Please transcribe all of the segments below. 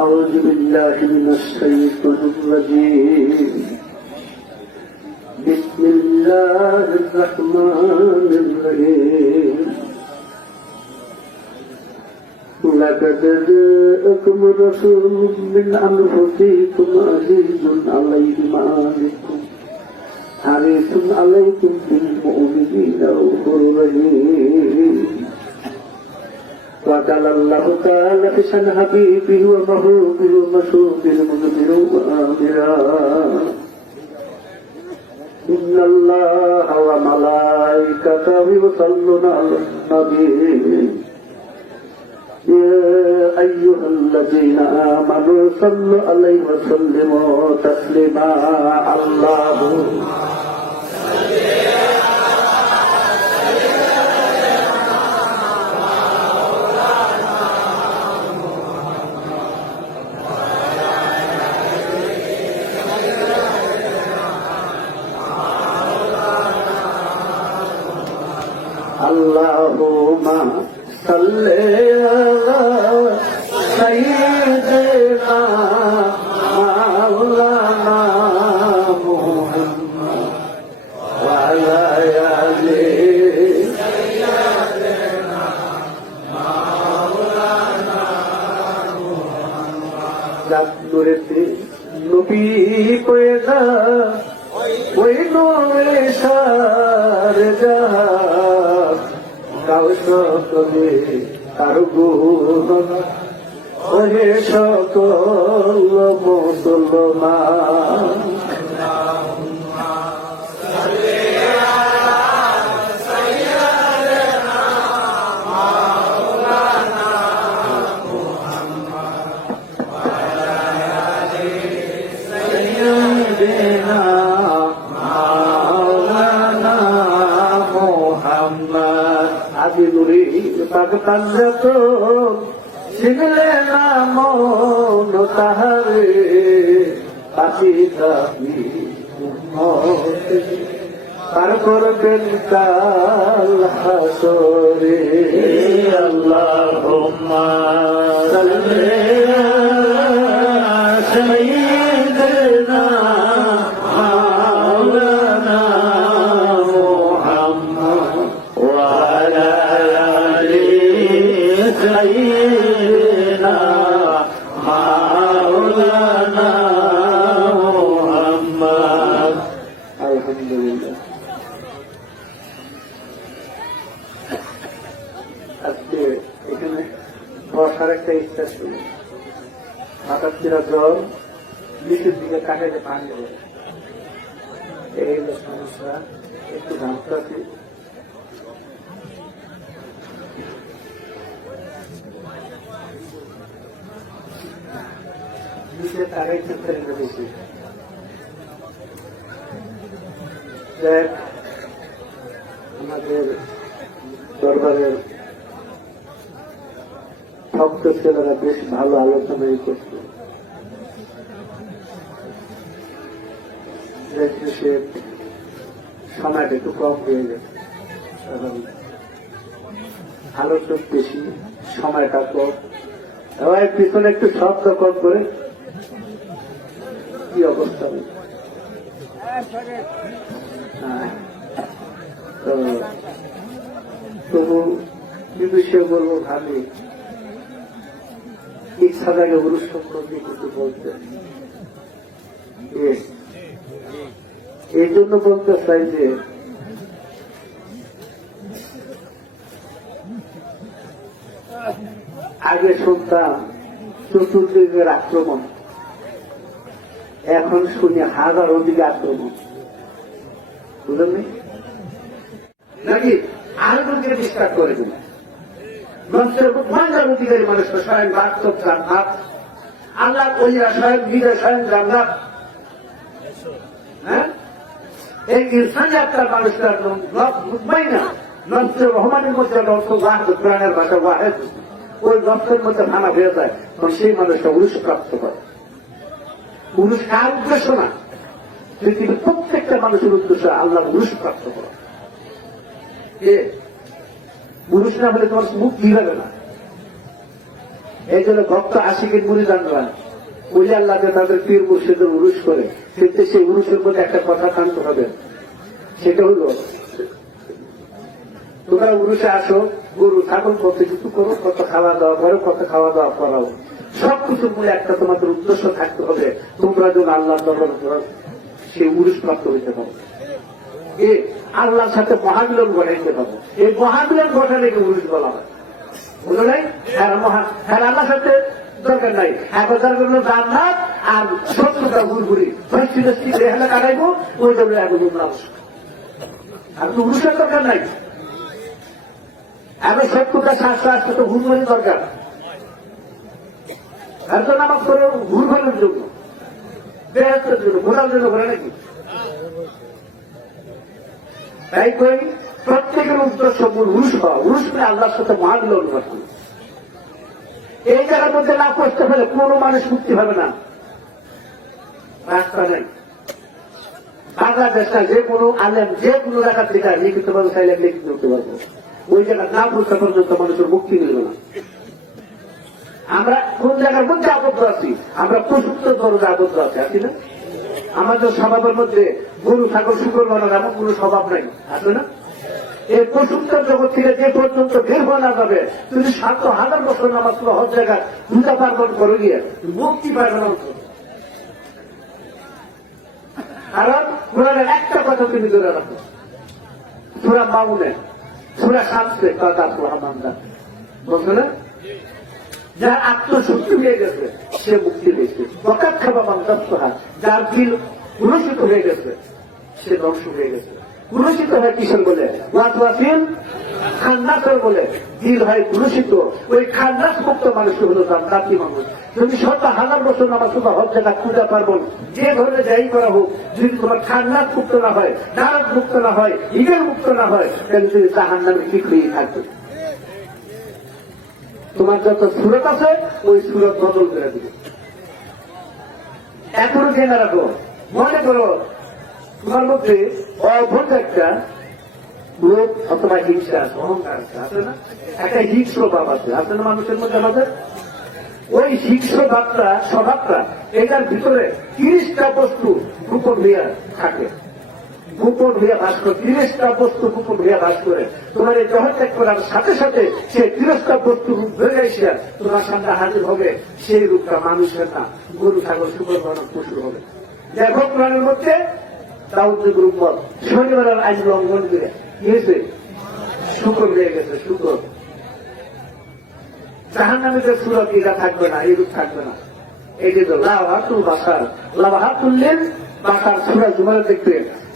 أعوذ بالله من الشيطان الرجيم بسم الله الرحمن الرحيم لقد جاءكم رسول من أنفسكم عزيز عليه ما عنتم حريص عليكم بالمؤمنين رؤوف رحيم وقال الله تعالى في شأن حبيبه ومحبوبه ومشوق المنذر وآمرا إن الله وملائكته يصلون على النبي يا أيها الذين آمنوا صلوا عليه وسلموا تسليما اللهم اللهم صل على سيدنا مولانا محمد وعلى آله سيدنا مولانا محمد নবী পয়দা ওই নূরে সারজা কাল সকলে তার গুণ ওহে সকল মুসলমান পাকিস্তান যত ছিনলে না মন তাহারে পাখি থাকি পার করবেন কাল হাসরে আল্লাহুম্মা সাল্লি আলা সাইয়্যিদিনা মাওলানা মুহাম্মদ ওয়া আলা سيدنا مولانا محمد الحمد لله আজকে এখানে বর্ষার একটা ইচ্ছা ছিল হঠাৎ করে জল নিচের দিকে কাটে যে পানি হবে এই হলো সমস্যা একটু ঘামতে তারাই চিন্তা বেশি আমাদের দরবারের ভক্ত ছেলেরা বেশ ভালো আলোচনাই করছে সে সময়টা একটু কম হয়ে গেছে আলোচক বেশি সময়টা কম সবাই পিছনে একটু শব্দ কম করে কি অবস্থা তবু কি বিষয়ে বলবো ভাবি ইচ্ছা থাকে পুরুষ সম্পর্কে কিছু বলতে এই জন্য বলতে চাই যে আগে শুনতাম চতুর্দিকের আক্রমণ এখন শুনি হাজার দিকে আক্রমণ বুঝলেন নাকি আরো দিকে ডিস্টার্ব করে দিল মানুষের হাজার অধিকারী মানুষের স্বয়ং বাস্তব জান্নাত আল্লাহ ওইরা স্বয়ং নিজের স্বয়ং জান্নাত হ্যাঁ এই ইনসানি আত্মার মানুষটার বুঝবাই না নফসে রহমানের মধ্যে অর্থ ওয়াহেদ প্রাণের ভাষা ওয়াহেদ ওই নফসের মধ্যে ভাঙা হয়ে যায় তখন সেই মানুষটা উরুষ প্রাপ্ত করে উরুষ কার উদ্দেশ্য না পৃথিবীর প্রত্যেকটা মানুষের উদ্দেশ্য আল্লাহ উরুষ প্রাপ্ত করা পুরুষ না হলে তোমার মুখ দিবে না এই জন্য ভক্ত আশিকের মুরিদানরা ওই আল্লাহকে তাদের পীর মুর্শিদের উরুস করে, কিন্তু সেই উরুসের মধ্যে একটা কথা কানতে হবে, সেটা হলো তোমরা উরুসে আসো, গরু ছাগল কত কিছু করো, কত খাওয়া দাওয়া করো, কত খাওয়া দাওয়া করাও, সবকিছু মূলে একটা তোমাদের উদ্দেশ্য থাকতে হবে, তোমরা যেন আল্লাহ সেই উরুস প্রাপ্ত হইতে পারো, আল্লাহর সাথে মহামিলন ঘটাইতে পারবো। এই মহামিলন ঘটানোকে উরুস বলা হয়, বুঝলো নাই? হ্যাঁ আল্লাহর সাথে দরকার নাই, এখন দরকার হলো জান্নাত আর শত্রুতা ঘুরঘুরি এখানে কাটাইবো, ওই জন্য এখন আর তো উরুসের দরকার নাই, এখন শত্রুতা শাস্ত্র আসতে তো ঘুরঘুরি দরকার, আর তো নামাজ করে ঘুরঘুরের জন্য, বেহাতের জন্য, ঘোরার জন্য ঘোরা নাকি? তাই কই প্রত্যেকের উদ্দেশ্য মূল উরুস হওয়া, উরুস করে আল্লাহর সাথে মহামিলন ঘটানো। এই জায়গার মধ্যে না করতে হলে কোনো মানুষ মুক্তি হবে না, রাস্তা নেই। বাংলাদেশটা যে কোনো আলেম যে কোনো জায়গার থেকে লিখিত ভাবে চাইলে লিখিত করতে পারবো, ওই জায়গা না পৌঁছা পর্যন্ত মানুষের মুক্তি মিলবে না। আমরা কোন জায়গার মধ্যে আবদ্ধ আছি? আমরা প্রযুক্ত দরজা আবদ্ধ আছি না? আমাদের স্বভাবের মধ্যে গরু ছাগল শুকর বানার এমন কোন স্বভাব নাই, আছে না? এই প্রযুক্ত জগৎ থেকে যে পর্যন্ত বের হওয়া না যাবে, তুমি 7,000 বছর নামাজ হজ জায়গায় পূজা পার্বণ করে গিয়ে মুক্তি পাবে না। কারণ কোরআনের একটা কথা তুমি ধরে রাখো, সূরা মাউনে, সূরা শামসে, বলছো না? যার আত্মশুদ্ধি হয়ে গেছে সে মুক্তি পেয়েছে, বকাত খাবা বাংলা, যার দিল কুলসিত হয়ে গেছে সে ধ্বংস হয়ে গেছে। কুলসিত হয় কিসের বলে? ওয়াসওয়াসিল খান্নাসের বলে দিল হয় কুলসিত, ওই খান্নাস মুক্ত মানুষ হলো জান্নাতি মানুষ। যদি 7,000 বছর নামাজ বা হজ জায়গা পূজা পার্বণ যে ধরনের যাই করা হোক, যদি তোমার খান্নাস মুক্ত না হয়, নারদ মুক্ত না হয়, ঈদের মুক্ত না হয়, তাহলে তুমি জাহান্নামে ঠিক হয়েই থাকবে। তোমার যত সুরত আছে ওই সুরত বদল করে দিবে। এখনো জেনে রাখো, মনে করো তোমার মধ্যে অভ্য একটা লোক অথবা হিংসা আছে, অহংকার আছে না? একটা হিংস্র ভাব আছে, আছে না মানুষের মধ্যে আমাদের? ওই হিংস্র ভাবটা, স্বভাবটা, এটার ভিতরে 30টা বস্তু গোপন হইয়া থাকে, গোপন হইয়া বাস করে, 30টা বস্তু গোপন হইয়া বাস করে। তোমার এই দেহ ত্যাগ করার সাথে সাথে সে 30টা বস্তু রূপ ধরে এসে তোমার সামনে হাজির হবে। সেই রূপটা মানুষের না, গরু ছাগল শুকর বানর পশুর হবে। দেখো প্রাণের মধ্যে দাউদ গ্রুপ শনিবার আইন লঙ্ঘন করে গিয়েছে, শুকর হয়ে গেছে, শুকর। জাহান্নামীদের সুরত এটা থাকবে না, এই রূপ থাকবে না। এই যে লাভাতুল বাসার, লাভাতুল্লিল বাসার সূরা জুমারে দেখবে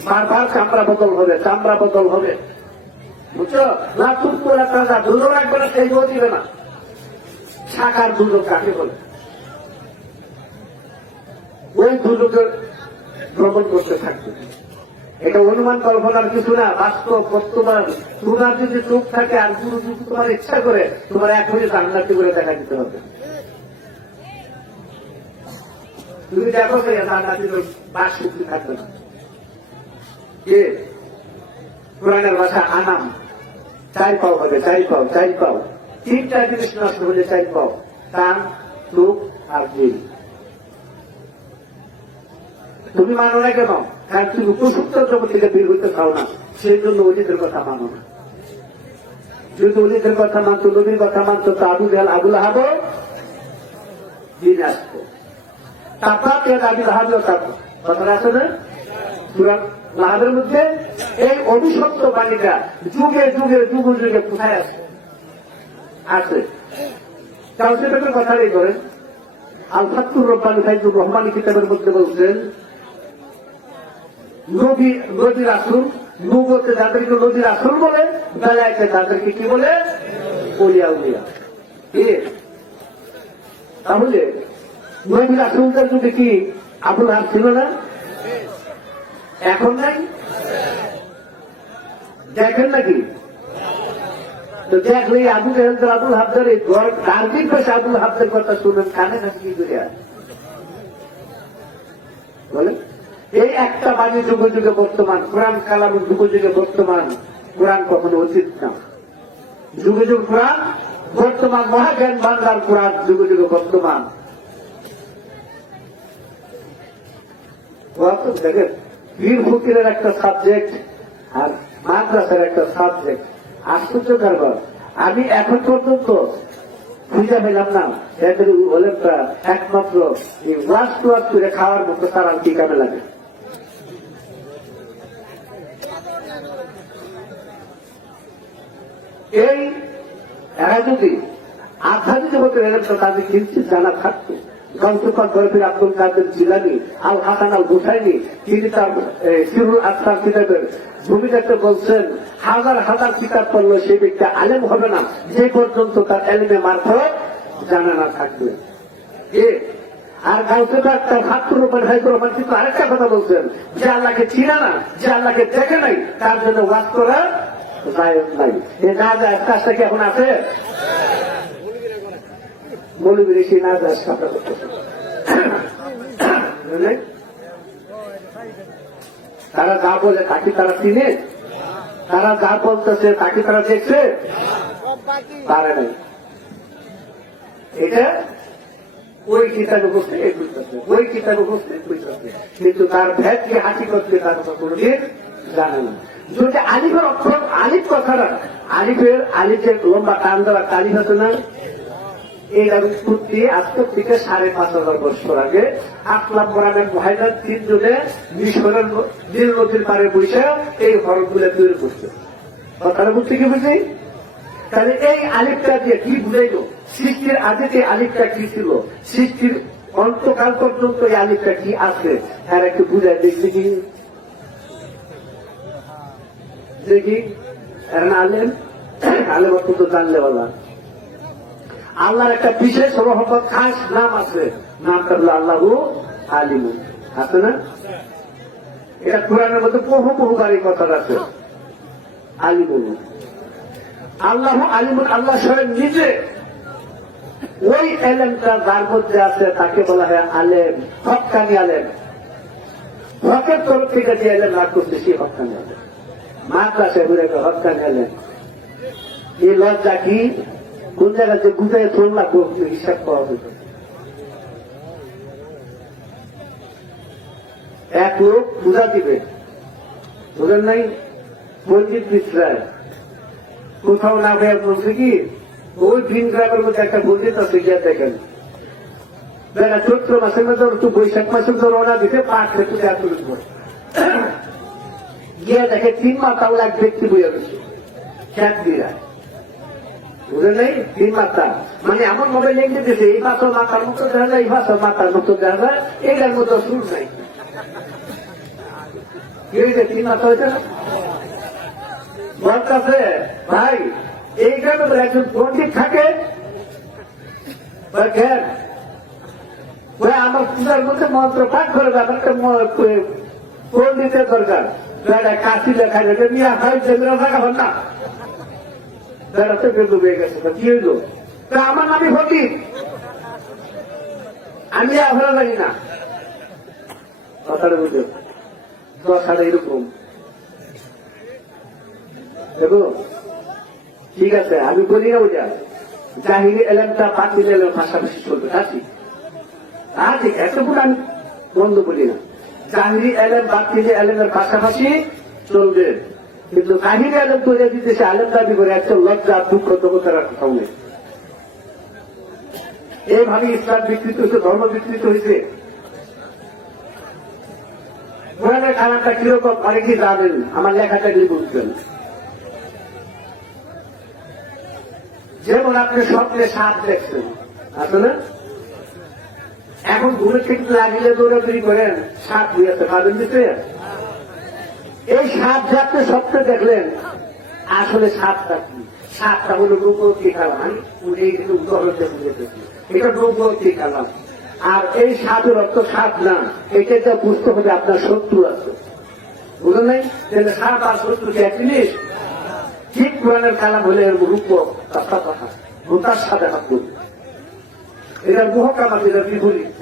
বারবার চামড়া বদল হবে, চামড়া বদল হবে, বুঝছো? লাতুল করে তাজা দুধও রাখবে না, সেই দিবে না। শাখার দুধ কাকে বলে? ওই দুধকে ভ্রমণ করতে থাকবে। এটা অনুমান কল্পনার কিছু না, বাস্তব বর্তমান। তোমার যদি চোখ থাকে আর গুরু যদি তোমার ইচ্ছা করে, তোমার এখনই জান্নাতি করে দেখা দিতে হবে। তুমি দেখো যে জান্নাতির বাস শক্তি থাকবে না। যে কোরআনের ভাষা আনাম, 4 পাও হবে, 4 পাও, 4 পাও। 3টা জিনিস নষ্ট হলে 4 পাও, কান, চোখ আর দিল। তুমি মানো না কেন? কারণ তুমি উপযুক্ত জগৎ থেকে বের হইতে চাও না, সেই জন্য অলিদের কথা মানো না। যদি অলিদের কথা মানতো, নবীর কথা মানতো, তো আবু জাহেল আবুল আহাব দিন আসতো, তারপর আবুল আহাবও থাকতো। কথা আছে না? সূরা লাহাবের মধ্যে এই অভিশপ্ত বাণীটা যুগে যুগে যুগ যুগে কোথায় আছে? আছে। তাও সেটাকে কথাই করেন। আল ফাতুর রব্বানী ফাইজুর রহমানী কিতাবের মধ্যে বলছেন, নবী রাসূল, নবুয়তে যাদেরকে নবী রাসূল বলে, বেলায়েতে তাদেরকে কি বলে? ওলিয়া উলিয়া। তাহলে নবী রাসূলদের যুগে কি আবুল আহাব ছিল না? এখন নাই? দেখেন নাকি? তো দেখলে আবু জাহেল আবুল হাবদের ধার্মিক ভাষা আবুল হাবদের কথা শুনেন, কানে না কি করে বলে? এই একটা বাণী যুগে যুগে বর্তমান, কোরআন কালামের যুগে যুগে বর্তমান। কোরআন কখনো উচিত না, যুগে যুগে কোরআন বর্তমান মহাজ্ঞান বাংলার কোরআন যুগে যুগে বর্তমান। দেখেন পীর ফকিরের একটা সাবজেক্ট আর মাদ্রাসার একটা সাবজেক্ট, আশ্চর্য কারবার। আমি এখন পর্যন্ত খুঁজে পেলাম না এদের ওলেমটা একমাত্র ওয়াশ টুয়াশ করে খাওয়ার মতো তার আর কি কামে লাগে। এই এরা যদি আধ্যাত্মিক জগতের এলেমটা তাদের কিঞ্চিত জানা থাকতো, গন্তব্য গরফির আব্দুল কাদের জিলানি, আল হাসান আল হুসাইনি, তিনি তার সিরুল আসরার কিতাবের ভূমিকাতে বলছেন, হাজার হাজার কিতাব পড়লে সেই ব্যক্তি আলেম হবে না যে পর্যন্ত তার এলেমে মারফত জানা না থাকবে। আর কাউকে তার ছাত্র রূপের হাইকুর রহমান কিন্তু আরেকটা কথা বলছেন, যে আল্লাহকে চিনা না, যে আল্লাহকে দেখে নাই, তার জন্য ওয়াজ করা জায়েজ নাই। এ না যায় কাজটা কি এখন আছে? মৌলবীর সেই না যায় কাজটা করতেছে। তারা যা বলে তাকে তারা চিনে, তারা যা বলতেছে তাকে তারা দেখছে পারে নাই। এটা ওই কিতাবে বসতে বুঝতেছে, ওই কিতাবে বসতে বুঝতেছে, কিন্তু তার ভেদকে হাসি করতে তার কথা কোনদিন জানে না। যদি আলিফের অক্ষর আলিফ কথাটা আলিফের আলিফের লম্বা টান দেওয়া তালিফ আছে না, এই উৎপত্তি আজকের থেকে 5,500 বছর আগে আসলাম কোরআনের মহাইদার 3 জনে মিশরের নীল নদীর পাড়ে বসে এই হরফগুলো তৈরি করছে। কথাটা বুঝতে কি বুঝি? তাহলে এই আলিফটা দিয়ে কি বুঝাইল? সৃষ্টির আগে যে আলিফটা কি ছিল, সৃষ্টির অন্তকাল পর্যন্ত এই আলিফটা কি আছে, আর একটু বুঝাই দেখছি কি দেখি আলেম আলেম অত্যন্ত জানলে বলা। আল্লাহর একটা বিশেষ রহমত খাস নাম আছে, নামটা হল আল্লাহু আলিমু, আছে না? এটা কোরআনের মধ্যে বহু বহুবার এই কথা আছে, আলিমু আল্লাহু আলিমুন। আল্লাহ স্বয়ং নিজে ওই এলেমটা যার মধ্যে আছে তাকে বলা হয় আলেম, হক্কানি আলেম। হকের তরফ থেকে যে এলেম লাভ করছে সে হক্কানি আলেম, মাদ্রাসা ঘুরে হক্কানি আলেম। এই লজ্জা কি কোন জায়গাতে বুঝাই চললা হিসাব পাওয়া যেত। এক লোক পূজা দিবে, বুঝেন নাই? পণ্ডিত মিশ্রায় কোথাও না পেয়ে বলছে কি, ওই ভিন গ্রামের মধ্যে একটা পণ্ডিত আছে, গিয়ে দেখেন বেলা চৈত্র মাসের মধ্যে একটু বৈশাখ মাসের মধ্যে রওনা দিতে পাঁচ থেকে 40 বছর গিয়ে দেখে 3 মাথাও এক ব্যক্তি বইয়া গেছে খ্যাত দিরায়, বুঝলেন নাই? 3 মাথা মানে এমন মোবাইল লিখে দিয়েছে, এই মাথাও মাথার মতো দেখা যায়, এই মাথাও মাথার মতো দেখা যায়, এইটার মতো সুর নাই। কি হয়েছে? 3 মাথা হয়েছে না? বলতেছে ভাই এই গ্রামে একজন পণ্ডিত থাকে, আমার পূজার মধ্যে মন্ত্র পাঠ করে ব্যাপারটা পণ্ডিতের দরকার, কাশি লেখা রেখে নিয়ে হয় জমিরা থাকা হন না, বেড়াতে ডুবে গেছে। কি হইল? আমার নামই ফকির, আমি আহরা জানি না। কথাটা বুঝো, কথাটা এরকম। দেখো ঠিক আছে, আমি বলি না ওইটা জাহিরি এলেমটা বাতিল এলেম পাশাপাশি চলবে, কাশি ঠিক এতটুকু আমি বন্ধ বলি না। জাহিরি এলেম বাতিল এলেমের পাশাপাশি চলবে, কিন্তু কাহিনী আলেম তৈরি দিতেছে আলেম দাবি করে একটা লজ্জা দুঃখ তবতার কোথাও নেই। এইভাবে ইসলাম বিকৃত হয়েছে, ধর্ম বিকৃত হয়েছে। কোরআনের কালামটা কিরকম অনেকেই জানেন, আমার লেখাটা গিয়ে বুঝবেন। যেমন আপনি স্বপ্নে সাপ দেখছেন, আসলে এখন ঘুরে থেকে লাগিলে দৌড়াদৌড়ি করেন, সাপ হইয়াছে পাবেন দিতে। এই সাপ যে আপনি স্বপ্নে দেখলেন, আসলে সাপটা কি? সাপটা হলো রূপবতী কালাম। আমি উদাহরণ দিয়ে বুঝেছি, এটা রূপবতী কালাম। আর এই সাপের অর্থ সাপ না, এটা যা বুঝতে হবে আপনার শত্রু আছে, বুঝলেন নাই? তাহলে সাপ আর শত্রু কি এক জিনিস? ঠিক কোরআনের কালাম হলে রূপ ভূতার সাথে হাত করবে, এটা মহকামা, এটা বিপরীত।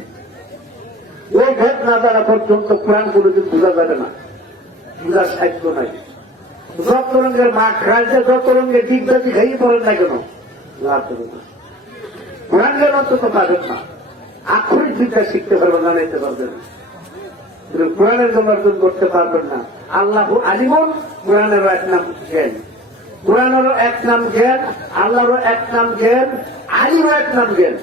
ওই ভেদ না জানা পর্যন্ত কোরআন কোনদিন বোঝা যাবে না, বোঝার সাহিত্য নাই। যত রঙের মাঠ রাজ্যে যত রঙের দিকদাতি খাইয়ে পড়েন না কেন, লাভ হবে না। কোরআন জ্ঞান অন্তত পাবেন না, আক্ষরিক বিদ্যা শিখতে পারবেন না, জানাইতে পারবেন না, কোরআনের জ্ঞান অর্জন করতে পারবেন না। আল্লাহু আলিমুন, কোরআনেরও এক নাম জ্ঞান, কোরআনেরও এক নাম জ্ঞান, আল্লাহরও এক নাম জ্ঞান, আলিমও এক নাম জ্ঞান।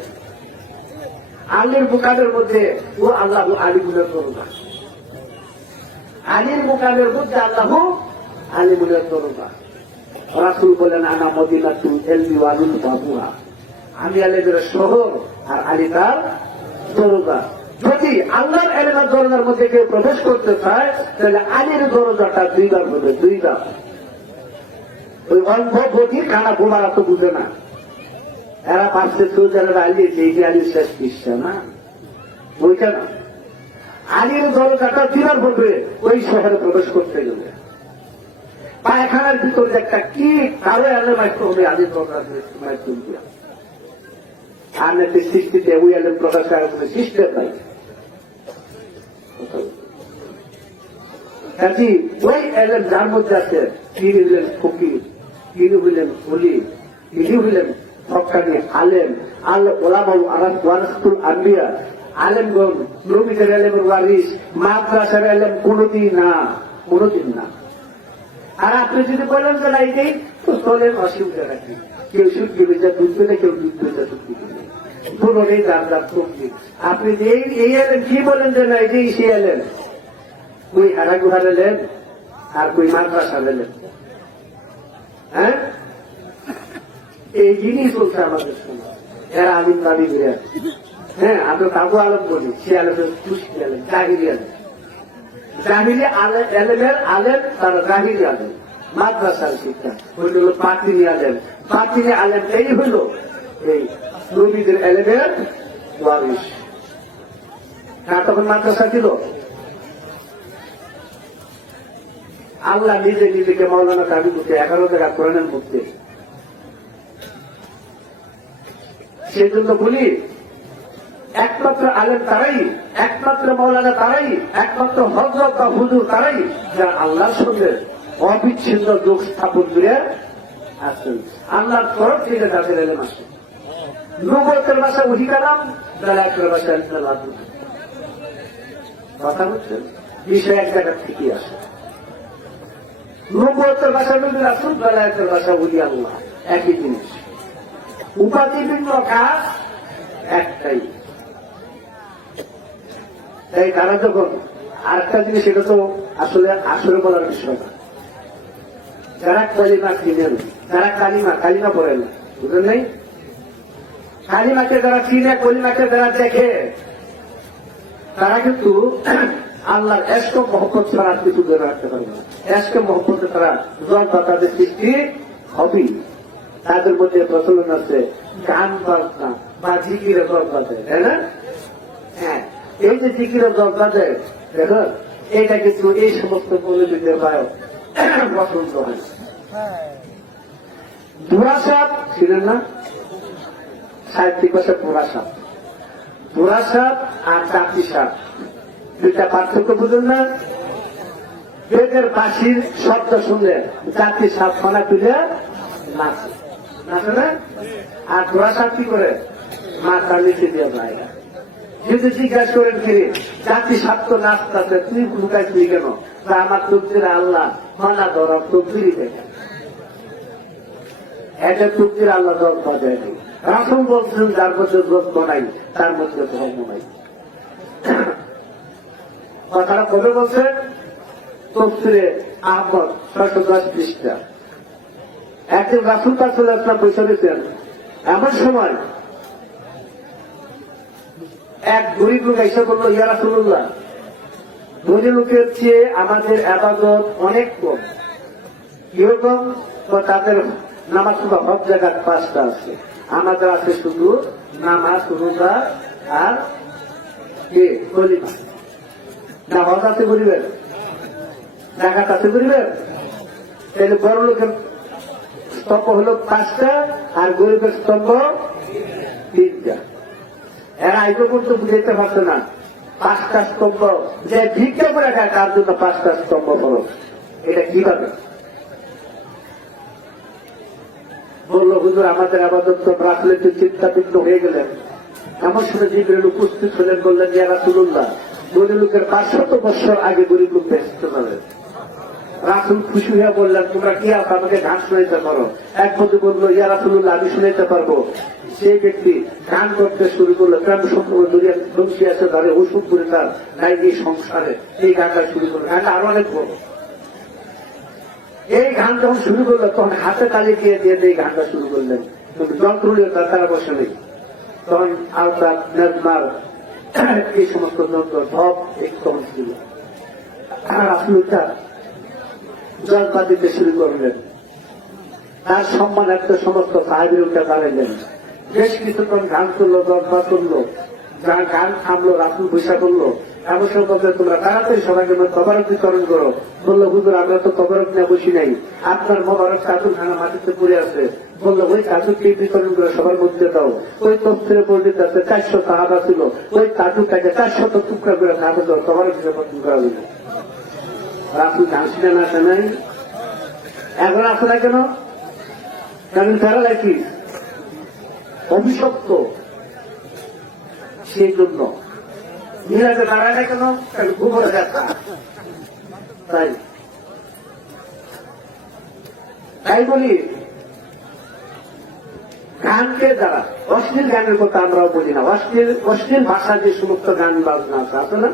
আলীর মুকামের মধ্যে ও আল্লাহু আলিমুনের দরজা, আলীর মুকামের মধ্যে আল্লাহু আলিমুনের দরজা। রাসূল বলেন আনা মদিনাতুল ইলমি ওয়া আলুল বাবুহা, আমি আলেমের শহর আর আলী তার দরজা। যদি আল্লাহর এলেমের দরজার মধ্যে কেউ প্রবেশ করতে চায় তাহলে আলীর দরজাটা দুইবার হবে, দুইবার। ওই অন্ধবধি কানা বোমারা তো বুঝে না, এরা পাশে চৌজারের আলী এই যে আলীর শেষ কৃষ্ণ না, বুঝছে না। আলীর দরজাটা দুইবার হবে ওই শহরে প্রবেশ করতে গেলে। পায়খানার ভিতর যে একটা কি কারো এলে মাইক্রো হবে আলীর দরজা মাইক্রো দিয়া আর নাকি সৃষ্টিতে ওই এলেম প্রকাশ করার কোনো সিস্টেম নাই। কাজী ওই এলেম যার মধ্যে আছে, তিনি হইলেন ফকির, তিনি হইলেন ওলি, তিনি হইলেন হক্কানি আলেম। আল্লাহ ওলামাউ ওয়ারাসাতুল আম্বিয়া, আলেমগণ নবীদের এলেমের ওয়ারিস, মাদ্রাসার এলেম কোনদিন না, কোনদিন না। আর আপনি যদি বলেন যে না এইটাই তো চলেন, অসুবিধা রাখি, কেউ সুদ দিবে যা দুধ পেলে, কেউ দুধ পেলে যা সুদ দিবে, পুনরেই দাম দাম কমবে। আপনি যে এই এলেন কি বলেন যে না এটাই সে এলেন, কই হারা গুহার এলেন আর কই মাদ্রাসা এলেন। হ্যাঁ, এই জিনিস চলছে আমাদের সমাজ। এরা আলিম দাবি করে, হ্যাঁ আমরা তাবু আলম বলি, সে আলমের তুষ্টি আলেন, জাহিরি আলেন, জাহিরি এলেমের আলেম, তারা জাহিরি আলেম। মাদ্রাসার শিক্ষা হইল পাতিনি আলেম, পাতিনি আলেম এই হইল এই নবীদের এলেমের ওয়ারিস। হ্যাঁ, তখন মাদ্রাসা ছিল। আল্লাহ নিজে নিজেকে মাওলানা দাবি করতে 11 জায়গা কোরআনের মধ্যে। সেই জন্য বলি একমাত্র আলেম তারাই, একমাত্র মাওলানা তারাই, একমাত্র হযরত বা হুজুর তারাই যারা আল্লাহর সঙ্গে অবিচ্ছিন্ন যোগ স্থাপন করে আসেন। আল্লাহর তরফ থেকে তাদের এলেম আসে। নবুয়তের ভাষা ওহী কালাম, দালায়েতের ভাষা ইনসালাত। কথা বুঝছেন? বিষয় এক জায়গা থেকে আসে। নবুয়তের ভাষা নবী রাসূল, দালায়েতের ভাষা ওলি আল্লাহ, একই জিনিস। উপাধি ভিন্ন, কাজ একটাই। তাই তারা যখন আরেকটা জিনিস, এটা তো আসলে বলার বিষয় না। যারা কলিমা চিনেন, যারা কালিমা পড়েন, বুঝলেন নাই? কালিমাকে যারা চিনে, কলিমাকে যারা দেখে, তারা কিন্তু আল্লাহর এশক মহব্বত ছাড়া কিছু ধরে রাখতে পারবে না। এশক মহব্বতে তারা জজ্বা তাদের সৃষ্টি হবেই। তাদের মধ্যে প্রচলন আছে গান বাজনা বা জিকিরে জজ্বা দেয়, তাই না? হ্যাঁ, এই যে জিকিরে জজ্বা দেয়, দেখো এইটা কিন্তু এই সমস্ত পরিবেশের বায়ু পছন্দ হয়। দুরাসাপ ছিলেন না, সাহিত্যিক ভাষা পুরাসাপ, পুরাসাপ আর চাকরি সাপ দুইটা পার্থক্য বুঝুন না। বেদের বাঁশির শব্দ শুনলে চাকরি সাপ খানা তুলে নাচে, নাচে না? আর পুরাসাপ কি করে? মাথা নিচে দিয়ে যায়। যদি জিজ্ঞাসা করেন ফিরে চাকরি সাপ তো নাচতে, তুই লুকাইছিলি কেন? আমার তকদির আল্লাহ মানা ধর, তকদিরই দেখে এটা তকদির আল্লাহ ধর্ম দেয়নি। রাসূল বলছেন যার মধ্যে ধর্ম নাই তার মধ্যে ধর্ম নাই। কথাটা কবে বলছেন? তফসিরে আহমদ 610 পৃষ্ঠা। একদিন রাসূল পাক সাল্লাল্লাহু আলাইহি ওয়াসাল্লাম বসে রয়েছেন, এমন সময় এক গরীব লোক এসে বলল, ইয়া রাসূলুল্লাহ, ধনী লোকের চেয়ে আমাদের ইবাদত অনেক কম। কিরকম? তাদের নামাজ বা হজ জাকাত 5টা আছে, আমাদের আছে শুধু নামাজ, রোজা আর কলিমা। না হজ আছে করিবেন, জাকাত আছে করিবেন। তাহলে বড় লোকের স্তম্ভ হলো 5টা আর গরিবের স্তম্ভ 3টা। এরা আইব করতে বুঝাইতে পারছে না 5টা স্তম্ভ যে ভিক্ষা করে খায় তার জন্য 5টা স্তম্ভ বড়। এটা কিভাবে? বললো, হুজুর আমাদের আবাদত তো রাখলেতে চিন্তাবিন্ন হয়ে গেলেন। এমন সময় জিবরিল উপস্থিত হলেন, বললেন, ইয়া রাসূলুল্লাহ, গরিব লোকের 500 বছর আগে গরিব লোক বেঁচতে পারে। রাসূল খুশি হয়ে বললেন, তোমরা কি আছো, আমাকে গান শুনাইতে পারো। এক বন্ধু বললো, ইয়া রাসূলুল্লাহ, আমি শুনাইতে পারবো। সেই ব্যক্তি গান করতে শুরু করলো, প্রেম সম্পর্ক দুনিয়ার ধ্বংসী আছে তাদের ওষুধ করে তার নাই এই সংসারে, এই গানটা শুরু করলো। গানটা আরো অনেক বড়। এই গান যখন শুরু করলো তখন হাতে তালি দিয়ে দিয়ে এই গানটা শুরু করলেন, কিন্তু যন্ত্রণীয় তারা বসে নেই। তখন আলতা নেজমার এই সমস্ত যন্ত্র সব এক তখন ছিল। রাসূলটা জলপা দিতে শুরু করলেন। তার সম্মানার্থে সমস্ত সাহাবীর উঠে দাঁড়াইলেন। বেশ কিছুক্ষণ গান করলো, জলপা করলো, গান থামলো, রাসূল বৈশা করলো। এমন সময় তোমরা তাড়াতাড়ি সবাইকে তবারক বিতরণ করো। বললো, হুজুর আমরা তো তবারক নিয়ে বসি নাই, আপনার মোবারক চাদরখানা মাটিতে পড়ে আছে। বললো, ওই চাদরকে বিতরণ করে সবার মধ্যে দাও। ওই তফসিরে পরিচিত আছে 400 সাহাবা ছিল, ওই চাদরটাকে 400 টুকরা করে সাহাবা দাও, তবারক বিতরণ করা হইল। রাসূল জানছিলেন আসে নাই, এখন আসে না কেন? কারণ তারা নাকি অভিশপ্ত, সেই জন্য মিলাতে দাঁড়ায় না কেন? ঘুমরে দেখা। তাই বলি, গানকে দ্বারা অশ্লীল গানের কথা আমরাও বলি না। অশ্লীল ভাষা যে সমস্ত গান বাজনা আছে না,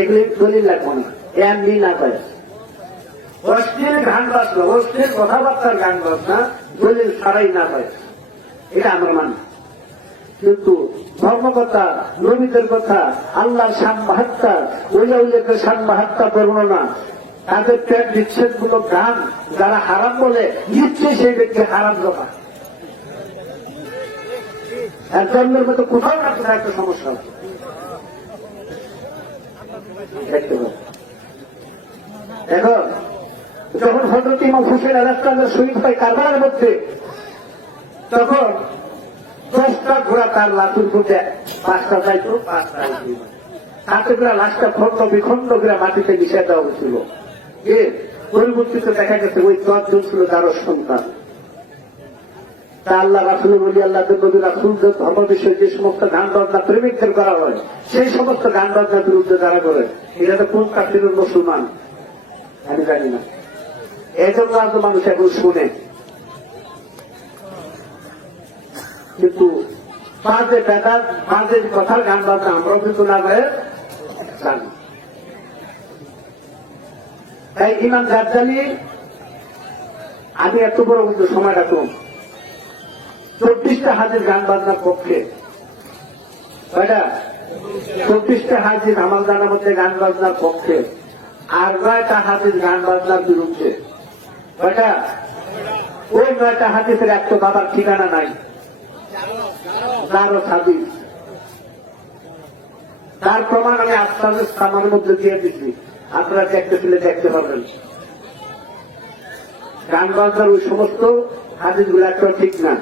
এগুলি দলিল লাগবো না, এমনি না পায়। অশ্লীল গান বাজনা, অশ্লীল কথাবার্তার গান বাজনা দলিল ছাড়াই না পায়, এটা আমরা মানি। কিন্তু ধর্মকথা, নবীদের কথা, আল্লাহর শান মাহাত্ম্য, উলিয়াউলিয়াদের শান মাহাত্ম্য বর্ণনা, তাদের ত্যাগ বিচ্ছেদ গুলো গান যারা হারাম বলে, নিশ্চয়ই সেই ব্যক্তি হারাম জমা। এক জন্মের মতো কোথাও না কোথাও একটা সমস্যা আছে। এখন যখন হযরত ইমাম হোসেন আলাইহিসসালামের শহীদ হয় কারবালার মধ্যে, তখন 10টা ঘোড়া তার লাঠুর ফুটে 5টা যাইতো, 5টা তাতে করে লাশটা খন্ড বিখণ্ড করে মাটিতে মিশিয়ে দেওয়া হয়েছিল। পরিবর্তিত দেখা গেছে ওই 10 জন ছিল তারও সন্তান। তা আল্লাহ রাসূল বলি, আল্লাহ নবী রাসূল ধর্ম বিষয়ে যে সমস্ত গান বাজনা প্রেমিকদের করা হয়, সেই সমস্ত গান বাজনার বিরুদ্ধে যারা করে, এটা তো কোন কাফির মুসলমান আমি জানি না। এই জন্য আজ মানুষ এখন শুনে, কিন্তু বাজে বেদাত, বাজে কথার গান বাজনা আমরাও কিন্তু না গায়ে জানি। তাই ইমাম গাজ্জালী, আমি এত বড় কিন্তু সময়টা কম, 24টা হাদিস গান বাজনার পক্ষে, 24টা হাদিস আমার জানার মধ্যে গান বাজনার পক্ষে, আর 9টা হাদিস গান বাজনার বিরুদ্ধে। ওই 9টা হাদিসের একটা বাবার ঠিকানা নাই, তারও হাদিস, তার প্রমাণ আমি আপনাদের সামার মধ্যে দিয়ে দিচ্ছি, আপনারা দেখতে পেলে দেখতে পাবেন। গান বাজনার ওই সমস্ত হাদিসগুলো একটা ঠিক না।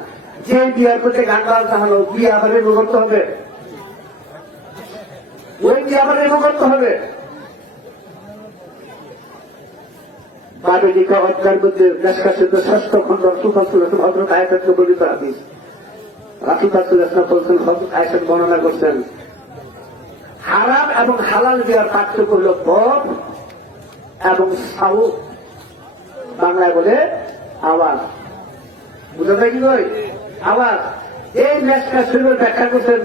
যে বিয়ার করতে গান বাজনা হলো, বিয়ে আবার এগো করতে হবে, ওই বিয়ে আবার এগো করতে হবে। বাবেলিকা অধ্যায়ের মধ্যে দেশকাশিত 6ষ্ঠ খণ্ড হযরত আয়েশাকে বর্ণিত হাদিস, রাসূল সাল্লাল্লাহু আলাইহি ওয়াসাল্লাম বলছেন, হযরত আয়েশা বর্ণনা করছেন, হারাম এবং হালাল বিয়ার পার্থক্য হল বব এবং সাউথ, বাংলায় বলে আওয়াজ। বুঝা যায় কি নয়? আওয়াজ। এই মেশকা শরীফের ব্যাখ্যা করছেন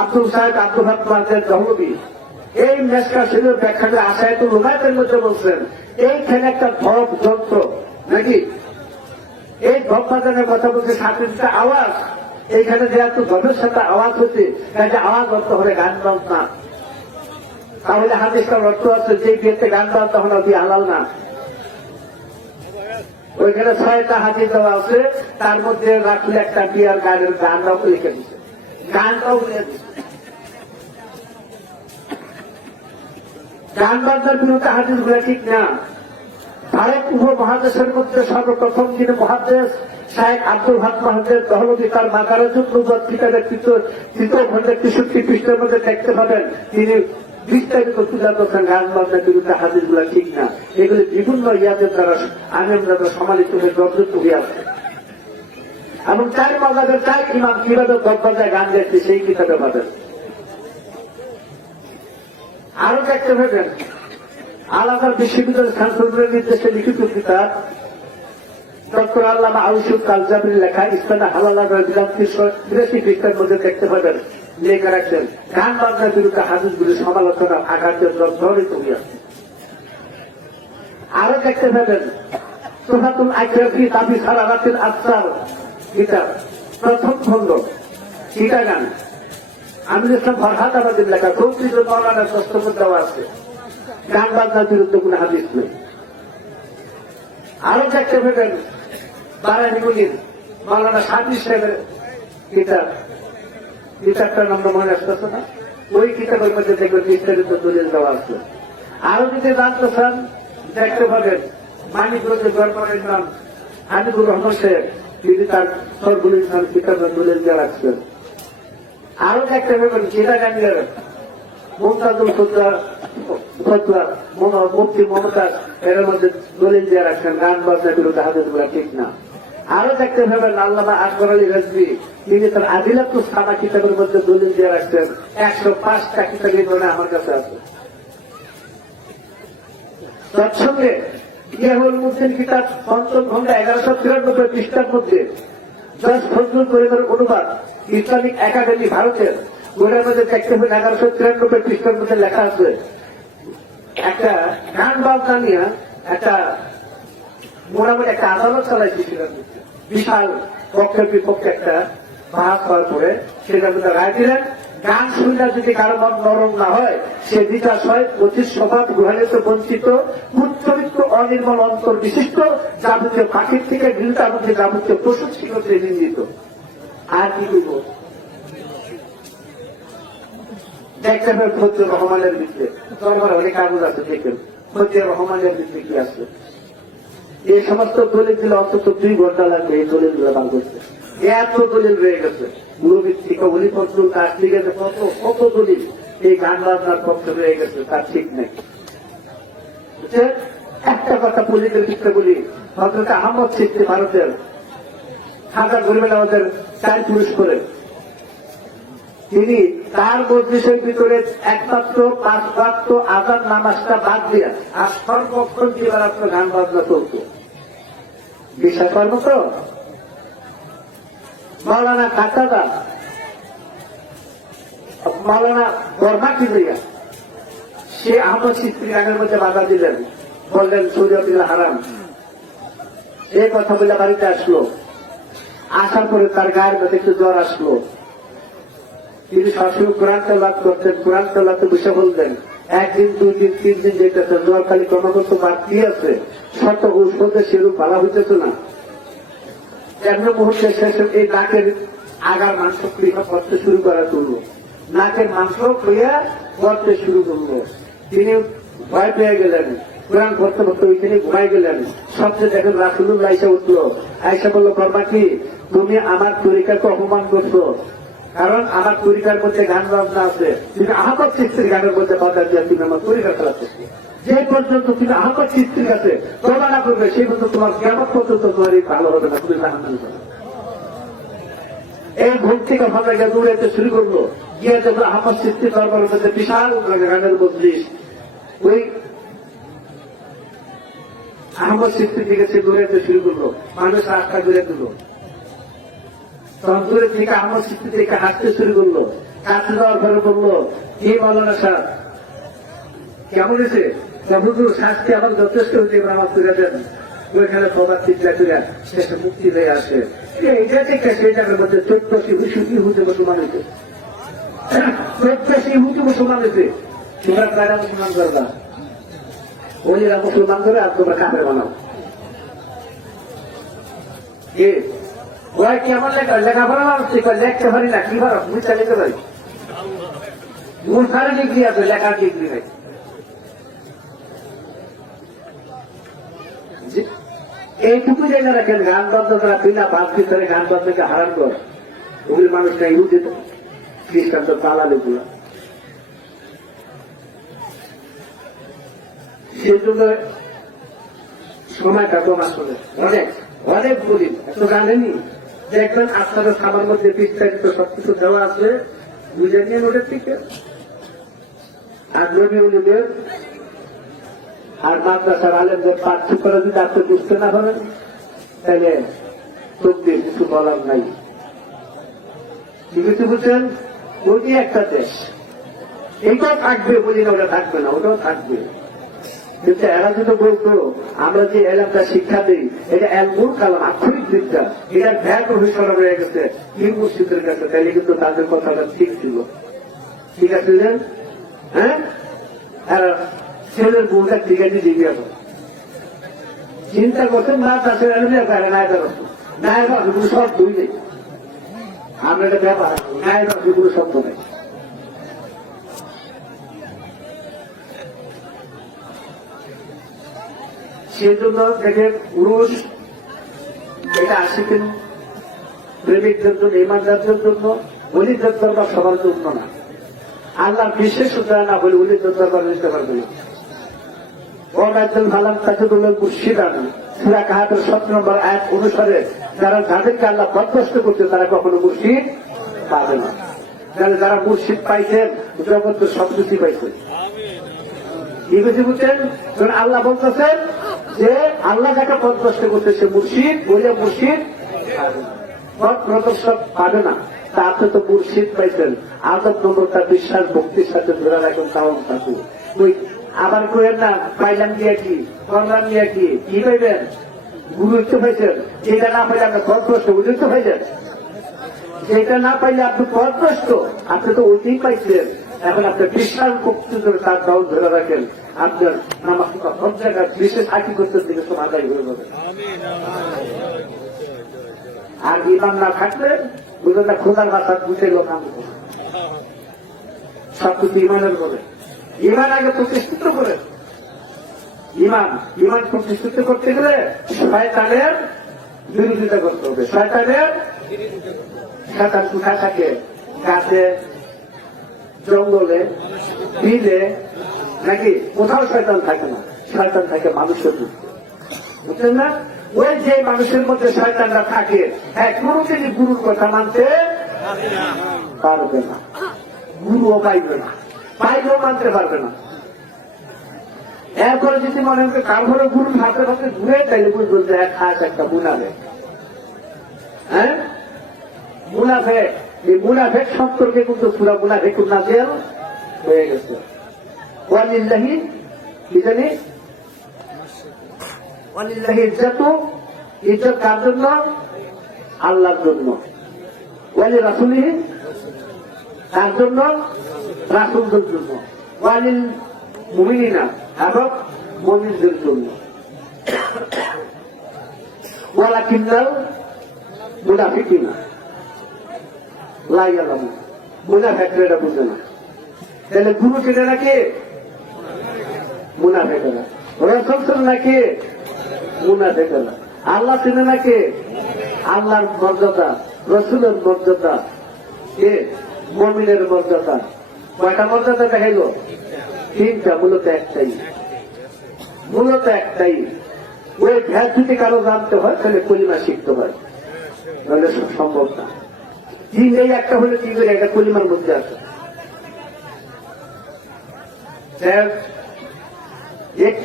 আব্দুল সাহেব আব্দুল হক মাহমুদ দহলভী। এই মেশকা শরীফের ব্যাখ্যাটা আশায়াতুল রুমায়াতের মধ্যে বলছেন, এইখানে একটা ধপ যন্ত্র নাকি, এই ধপ বাজানোর কথা বলছে, সাথে আওয়াজ, এইখানে যেহেতু ধপের সাথে আওয়াজ হচ্ছে, কাজে আওয়াজ অর্থ হবে গান বাজনা। তাহলে হাদিসটার অর্থ আছে যে বিয়েতে গান বাজনা হলো বিয়ে হালাল না। ওইখানে 6টা হাদিস দেওয়া আছে, তার মধ্যে রাখলে একটা বিয়ার গানের গানটাও লিখে দিচ্ছে, গানটাও লিখে দিচ্ছে। গান বাজনার বিরুদ্ধে হাদিসগুলো ঠিক না। ভারত উপমহাদেশের মধ্যে সর্বপ্রথম যিনি মহাদেশ শায়েখ আব্দুল হক মাহমুদ দহলভী, তার মাদারাজুল নুবুওয়াত কিতাবের 3য় খণ্ডের 63 পৃষ্ঠার মধ্যে দেখতে পাবেন, তিনি বিস্তারিত তুলে ধরছেন গান বাজনার বিরুদ্ধে হাদিস গুলা ঠিক না, এগুলি বিভিন্ন ইয়াদের দ্বারা আলেমরা সমালিত হয়ে গর্জিত হয়ে আছে। এবং 4 মাযহাবের 4 ইমাম কিভাবে গদ্বাজায় গান গাইছে সেই কিতাবে পাবেন। আরো দেখতে পাবেন আলাদা বিশ্ববিদ্যালয়ের ছাত্রদের নির্দেশে লিখিত কিতাব ডক্টর আল্লামা আউসুফ কালজাবির লেখা ইসলামে হালাল বিধান 83 পৃষ্ঠার মধ্যে দেখতে পাবেন লেখা রাখছেন গান বাজনার বিরুদ্ধে হাদিসগুলি সমালোচনা আঘাতের জর্জরিত হয়ে আছে। আরো দেখতে পাবেন সোহাতুল আখরাফি দাবি সারা রাতের আফসার কিতাব প্রথম খণ্ড চিটাগান আমির ইসলাম ফরহাদাবাদের লেখা 34 মৌলানার দস্তখত দেওয়া আছে, গান বাজনার বিরুদ্ধে কোন হাদিস নেই। আরো দেখতে পাবেন বারানিগুলির মৌলানা সাদি সাহেবের কিতাব, কিতাবটার নাম মনে আসতেছে না, ওই কিতাবের মধ্যে দেখবেন বিস্তারিত দলিল দেওয়া আছে। আরো যদি জানতে চান দেখতে পাবেন মানিকগঞ্জের গড়পাড়ের নাম হাবিবুর রহমান সাহেব, তিনি তার সরগুলির নাম কিতাবের দলিল দিয়ে রাখছেন। আরো দেখতে পাবেন চিটাগাঙ্গের মুমতাজুল ফতোয়া মুফতি মমতাজ এর মধ্যে দলিল দিয়ে রাখছেন গান বাজনার বিরুদ্ধে হাদিসগুলো ঠিক না। আরো দেখতে পাবেন আল্লামা আকবর আলী রাজভী, তিনি তার আদিলাতুস সানা কিতাবের মধ্যে দলিল দিয়ে রাখছেন। 105টা কিতাবের মনে আমার কাছে আছে। তৎসঙ্গে ইয়াহুল মুসলিম কিতাব পঞ্চম খণ্ড 1193 পৃষ্ঠার মধ্যে জজ ফজলুল করিমের অনুবাদ ইসলামিক একাডেমি ভারতের ওটার মধ্যে দেখতে পাবেন 1193 পৃষ্ঠার মধ্যে লেখা আছে একটা গান বাজনা নিয়ে একটা মোটামুটি একটা আদালত চালাইছিলেন, বিশাল পক্ষের বিপক্ষে একটা বাহাস হওয়ার পরে সেটার মধ্যে রায় দিলেন গান শুনলে যদি কারো মন নরম না হয় সে বিকাশ হয় 25 স্বভাব গ্রহণের বঞ্চিত উচ্চরিত্র অনির্মল অন্তর বিশিষ্ট যাবতীয় পাখির থেকে গৃহতার মধ্যে যাবতীয় পশু ছিল নিন্দিত। আর কি করব দেখতে হবে ফজলুর রহমানের বিরুদ্ধে তোমার অনেক কাগজ আছে, দেখেন ফজলুর রহমানের বিরুদ্ধে কি আছে। এই সমস্ত দলিল দিলে অন্তত 2 ঘন্টা লাগবে এই দলিল গুলো বার করতে, এত দলিল রয়ে গেছে। মুরব্বী থেকে অলি ফজলুল কাছ থেকে কত দলিল এই গান বাজনার পক্ষে রয়ে গেছে তার ঠিক নেই। একটা কথা পুলিশের ক্ষেত্রে বলি, হযরত আহমদ চিশতি ভারতের খাজা গরিবের আমাদের 4 পুরুষ করে তিনি তার মজলিসের ভিতরে একমাত্র 5 ওয়াক্ত আযান নামাজটা বাদ দিয়ে আর সর্বক্ষণ দিবারাত্র গান বাজনা চলত। বিশ্বাস করার মতো মাওলানা কাতাদা মাওলানা বর্মাকি লইয়া সে আহমদ চিশতি গানের মধ্যে বাধা দিলেন, বললেন শরীয়তুল হারাম। এই কথা বলে বাড়িতে আসলো, আসার পরে তার গায়ের মধ্যে একটু জ্বর আসলো। তিনি সবসময় কোরআন তেলাওয়াত করতেন, কোরআন তেলাওয়াতে বসে বলতেন 1 দিন 2 দিন 3 দিন যেতেছে জ্বর খালি ক্রমাগত বাড়তি আছে, শত ঔষধে সেরূপ ভালো হইতেছে না। এমন মুহূর্তে শেষে এই নাকের আগার মাংস ক্রিয়া করতে শুরু করা তুলল, নাকের মাংস ক্রিয়া করতে শুরু করলো। তিনি ভয় পেয়ে গেলেন, কোরআন পড়তে পড়তে ওই তিনি ঘুমাই গেলেন। সবচেয়ে দেখেন রাসূলুল্লাহ এসে উঠলো, আয়েশা বলল বর্মা কি তুমি আমার তরিকাকে অপমান করছো, কারণ আমার তরিকার মধ্যে গান বাজনা আছে, তুমি আহমদ চিশতির গানের মধ্যে বাধা দিয়ে তুমি আমার তরিকা খেলা করছো। যে পর্যন্ত তুমি আহমদ চিশতির কাছে তওবা না করবে সেই পর্যন্ত তোমার কিয়ামত পর্যন্ত তোমার ভালো হবে না, তুমি জাহান্নামে যাবে। এই ঘুম থেকে ভালো গিয়ে দৌড়াইতে শুরু করলো, গিয়ে যখন আহমদ চিশতির দরবারের মধ্যে বিশাল গানের মজলিস, ওই আহমদ চিশতির দিকে সে দৌড়াইতে শুরু করলো, মানুষ রাস্তা ঘুরে দিল। তখন দূরের থেকে আহমদ চিশতি থেকে হাসতে শুরু করলো, কাছে যাওয়ার পরে বললো কি মাওলানা সাহেব কেমন হয়েছে, হুজুর শাস্তি আমার যথেষ্ট হয়েছে, এবার আমার তুলে দেন। ওইখানে সবার চিন্তা করে শেষে মুক্তি হয়ে আসে। এটা থেকে সেই জায়গার মধ্যে 14 ইহুদি মুসলমান হয়েছে, 14 ইহুদি মুসলমান হয়েছে। তোমরা কারা মুসলমান করবা, ওইরা মুসলমান করে আর তোমরা কাফের বানাও। ওই কেমন লেখাপড়া মানুষ লেখতে পারি না, কি পারো বুঝতে লিখতে পারি, মূর্খারে ডিগ্রি আছে, লেখার ডিগ্রি নাই। এইটুকু জায়গা রাখেন গান বাদ্য করা বিনা ভাব ভিতরে গান বাদ্যকে হারাম করে ওগুলি মানুষটা ইহুদি খ্রিস্টান তো পালালে গুলা সেই জন্য সময়টা কম আসলে অনেক অনেক বলি এত জানেনি, দেখবেন আপনাদের খাবার মধ্যে বিস্তারিত সবকিছু দেওয়া আছে, বুঝে নিয়ে ওটার থেকে। আর নবী উলিদের আর মাদ্রাসার আলেমদের পার্থক্য করে যদি আপনি বুঝতে না পারেন, তাহলে তকদির কিছু বলার নাই। কিছু বুঝছেন, ওইটি একটা দেশ, এইটাও থাকবে বলি না, ওটা থাকবে না, ওটাও থাকবে। কিন্তু এরা যদি বলতো আমরা যে এলাকা শিক্ষা দিই এটা এলমুল কালাম আক্ষরিক বিদ্যা, এটা ব্যাগ প্রফেসর হয়ে গেছে ইউনিভার্সিটির কাছে, তাহলে কিন্তু তাদের কথাটা ঠিক ছিল। ঠিক আছে, হ্যাঁ, আর ছেলের বউটা ঠিক আছে দিবি এখন চিন্তা করছেন না, চাষের এলমিয়া পারে নায়কের নায়ক কোনো শব্দ নেই, আমরা এটা ব্যাপার নায়ক কোনো শব্দ নেই। সেই জন্য দেখেন পুরুষ এটা আশিকেন প্রেমিকদের জন্য, ইমানদারদের জন্য, অলিদের দরবার সবার জন্য না। আল্লাহ বিশেষ উদাহরণ না হলে অলিদের দরবার নিতে পারবে না। ওয়াদাতুল ভালাম তাজুদুল মুর্শিদান সূরা কাহাতের ৭ নম্বর আয়াত অনুসারে যারা যাদেরকে আল্লাহ বরখাস্ত করছে তারা কখনো মুর্শিদ পাবে না। তাহলে যারা মুর্শিদ পাইছেন জগতের সবকিছু পাইছেন। ঠিক আছে, বুঝছেন? আল্লাহ বলতেছেন যে আল্লাহ যাকে পথভ্রষ্ট করতে সে মুর্শিদ বলে মুর্শিদ পথভ্রষ্ট পাবে না। তা আপনি তো মুর্শিদ পাইছেন, আদব নম্রতা বিশ্বাস ভক্তির সাথে ধরে রাখুন, তাও থাকুন। ওই আবার করেন না পাইলাম দিয়ে কি করলাম দিয়ে কি পাইবেন, গুরুত্ব পাইছেন। যেটা না পাইলে আপনি পথভ্রষ্ট গুরুত্ব পাইছেন, যেটা না পাইলে আপনি পথভ্রষ্ট, আপনি তো ওইটাই পাইছেন। এখন আপনি বিশ্বাস ভক্তি করে তার দাও ধরে রাখেন, আপনার নামাজ সব জায়গায় বিশেষ আঁকি করতে দিকে সব আদায় হয়ে যাবে। আর ইমান না থাকলে বুঝলেন না, খোদার ভাষা বুঝে লোক আমি সবকিছু ইমানের বলে। ইমান আগে প্রতিষ্ঠিত করে, ইমান প্রতিষ্ঠিত করতে গেলে শয়তানের বিরোধিতা করতে হবে। শয়তান কোথায় থাকে? গাছে, জঙ্গলে, বিলে, নাকি কোথাও শয়তান থাকে না। শয়তান থাকে মানুষের মধ্যে, বুঝলেন না? ওই যে মানুষের মধ্যে শয়তানরা থাকে, হ্যাঁ, কোনদিনই গুরুর কথা মানতে পারবে না, গুরুও পাইবে না, পাইলেও মানতে পারবে না। এরপরে যদি মনে হয় কার ঘরে গুরুর হাতে হাতে ঘুরে, তাইলে বুঝবেন যে এক খাস একটা মুনাফেক। হ্যাঁ, মুনাফেক, এই মুনাফেক সম্পর্কে কিন্তু পুরা মুনাফেক নাজেল হয়ে গেছে। ওয়ালিল্লাহি কি জানি, ওয়ালিল্লাহি ইজ্জাতু, ইজ্জত কার জন্য? আল্লাহর জন্য। ওয়ালি রাসূলিহি, কার জন্য? রাসূলদের জন্য। ওয়ালিল মুমিনিনা, এবং মুমিনদের জন্য। ওয়ালাকিন্নাল মুনাফিকিনা লা ইয়ালামুন, মুনাফিকরা এটা বুঝে না। তাহলে গুরু চেনে নাকি? মুনাফিকরা। রাসূল চেনে নাকি? মুনাফিকরা। আল্লাহ চেনে নাকি? আল্লাহর মর্যাদা, রাসূলের মর্যাদা, কে মুমিনের মর্যাদা। কয়টা মর্যাদা দেখাইল? তিনটা, মূলত একটাই। ওই ভ্যাস যদি কারো জানতে হয় তাহলে কলিমা শিখতে হয়, নাহলে সম্ভব না। তিন, এই একটা হলে কি করে এটা কলিমার মধ্যে আছে।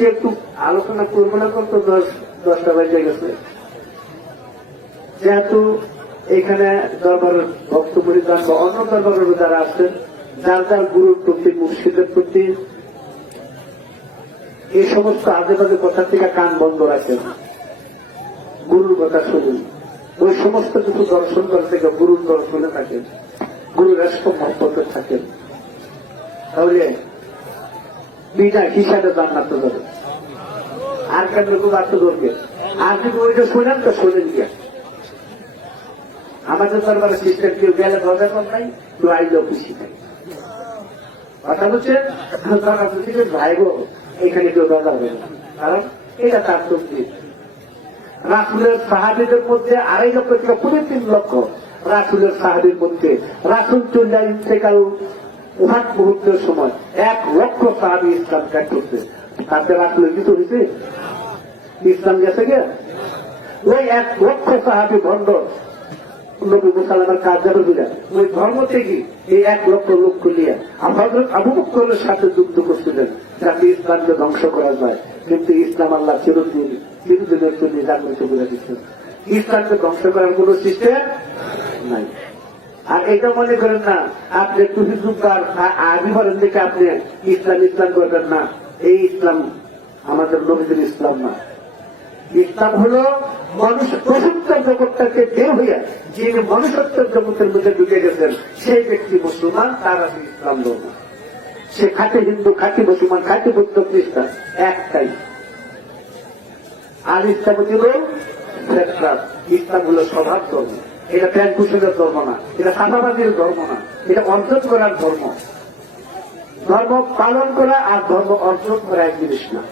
একটু আলোচনা করবো না, করতো 10টা বাজে গেছে। যেহেতু এখানে দরবারের ভক্তপরিজন বা অন্য দরবারের যারা আছেন, যার যার গুরুর প্রতি, মুর্শিদের প্রতি এই সমস্ত আজে বাজে কথা থেকে কান বন্ধ রাখেন, গুরুর কথা শুনুন। ওই সমস্ত কিছু দর্শন করে থেকে গুরুর দর্শনে থাকেন, গুরুর রাষ্ট্র মহব্বতে থাকেন, তাহলে বিনা হিসাবে জান্নাতে যাবে। আর কেন খুব আত্মদর্গে, আর যদি ওইটা শোনেন তো শোনেন গিয়া। আমাদের দরবারে সিস্টেম কেউ গেলে দরজা কম নাই, কেউ আইলেও খুশি নাই। কথা বলছেন ভাই গো, এখানে কেউ দরজা হবে না, কারণ এটা তার তকদির। রাসূলের সাহাবীদের মধ্যে 2.5 লক্ষ থেকে 3 লক্ষ রাসূলের সাহাবীর মধ্যে রাসূল চলে ইন্তেকাল উহাদ মুহূর্তের সময় 1 লক্ষ সাহাবী ইসলাম ত্যাগ করছে। তাতে রাখলে কিছু হয়েছে? ইসলাম গেছে গে? ওই 1 লক্ষ সাহাবী ভণ্ড নবী মুসাল্লামের কাজ যাবে বুঝা, ওই ধর্ম থেকে এই 1 লক্ষ লোক নিয়ে হযরত আবু বকরের সাথে যুদ্ধ করছিলেন যাতে ইসলামকে ধ্বংস করা যায়। কিন্তু ইসলাম আল্লাহ চিরদিনের জন্য জাগ্রত করে দিচ্ছেন। ইসলামকে ধ্বংস করার কোন সিস্টেম নাই। আর এটা মনে করেন না আপনি টুপি জুব্বার আরবি বলেন দেখে আপনি ইসলাম করবেন না, এই ইসলাম আমাদের নবীদের ইসলাম না। ইসলাম হল মানুষ প্রসূত্বের জগৎটাকে বের হইয়া যিনি মনুষ্যত্বের জগতের মধ্যে ঢুকে গেছেন সেই ব্যক্তি মুসলমান, তার আছে ইসলাম ধর্ম। সে খাঁটি হিন্দু, খাঁটি মুসলমান, খাঁটি বৌদ্ধ, খ্রিস্টান একটাই। আর ইসলাম হল ফেতরাত, ইসলাম হল স্বভাব ধর্ম। এটা প্যানকুশনের ধর্ম না, এটা সাদাবাদীর ধর্ম না, এটা অর্জন করার ধর্ম। ধর্ম পালন করা আর ধর্ম অর্জন করা এক জিনিস না।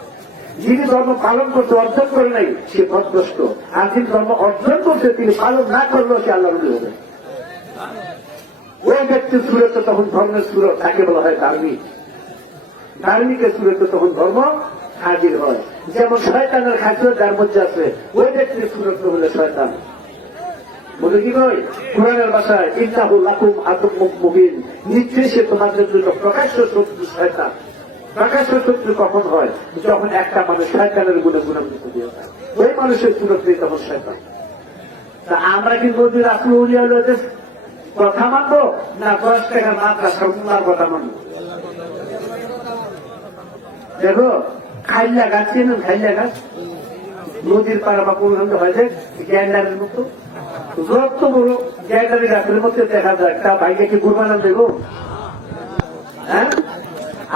যিনি ধর্ম পালন করতে অর্জন করে নাই সে পথভ্রষ্ট, আর যিনি ধর্ম অর্জন করছে তিনি পালন না করলেও সে আল্লাহর ওলি হবে। ওই ব্যক্তির সুরতে তখন ধর্মের সুরত, তাকে বলা হয় ধার্মিক। ধার্মিকের সুরতে তখন ধর্ম হাজির হয়। যেমন শয়তানের খাসিয়ত যার মধ্যে আছে, ওই ব্যক্তির সুরত হলে শয়তান বলে কি নয় কোরআনের ভাষায় ইন্নাহু লাকুম আদুউম মুবিন, নিশ্চয়ই সে তোমাদের জন্য প্রকাশ্য শত্রু শয়তান। প্রকাশ্য শত্রু কখন হয়? যখন একটা মানুষ শয়তানের গুণে গুণান্বিত দিয়ে যায়, ওই মানুষের সুরক্ষা তখন শয়তান। তা আমরা কি বলছি রাসূল উলিয়া হলে কথা মানবো না 10 টাকার মাদ্রাসা উল্লার কথা মানবো? দেখো খাইলা গাছ চেনেন? খাইলা গাছ নদীর পাড়া বা কোন হয় যে গ্যান্ডারের মতো যত বড় গ্যান্ডারি গাছের মধ্যে দেখা যায়, তা ভাইকে কি কুরবানা দেব? হ্যাঁ,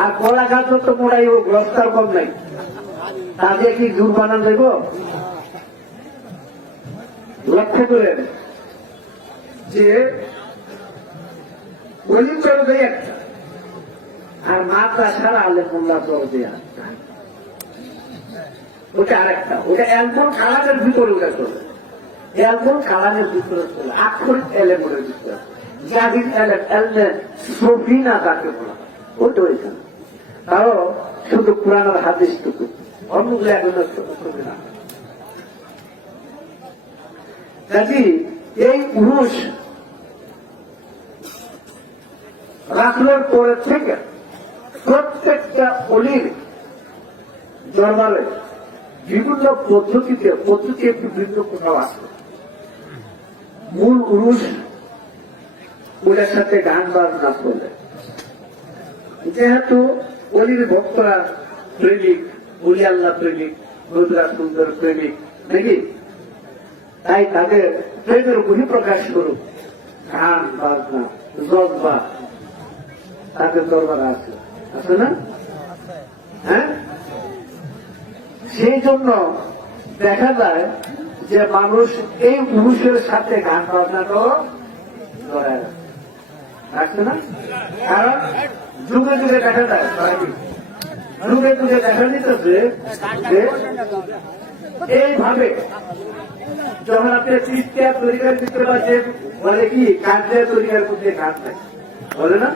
আর কলা গাছ তো মোড়াই হোক, রস্তার কম নাই, তাদের কি জুরমানা দেব? লক্ষ্য করেন যে গলির চলবে একটা, আর মাদ্রাসার আলেম মোল্লার চলবে একটা, ওটা আরেকটা। ওটা এমন কালামের ভিতরে ওটা চলে, এমন কালামের ভিতরে চলে, আক্ষরিক এলেমের ভিতরে জাহিদ এলেম, এলমে সফিনা তাকে বলা, ওটা ওইখানে। তাও শুধু পুরানোর হাদিস টুকু, অন্যগুলো এখন ছবি না। কাজী এই উরুষ রাসূলের পরের থেকে প্রত্যেকটা অলির দরবারে বিভিন্ন পদ্ধতি একটু ভিন্ন কোথাও আছে। মূল উরুষ ওদের সাথে গান বাজনা করলে, যেহেতু অলির ভক্তরা প্রেমিক, অলি আল্লাহ প্রেমিক, নবীরা সুন্দর প্রেমিক নাকি, তাই তাদের প্রেমের বহিঃপ্রকাশ করুক গান বাজনা জজবা তাদের দরবার আছে, আছে না? হ্যাঁ, সেই জন্য দেখা যায় যে মানুষ এই পুরুষের সাথে গান বাজনাটাও ধরায় রাখছে না। কারণ যুগে যুগে দেখা যায়, যুগে যুগে দেখা দিতেছে যে এইভাবে যখন আপনি চিৎকার তরিকার ভিতরে পাচ্ছেন, বলে কি কাজের তরিকার মধ্যে গান থাকে, বলে না?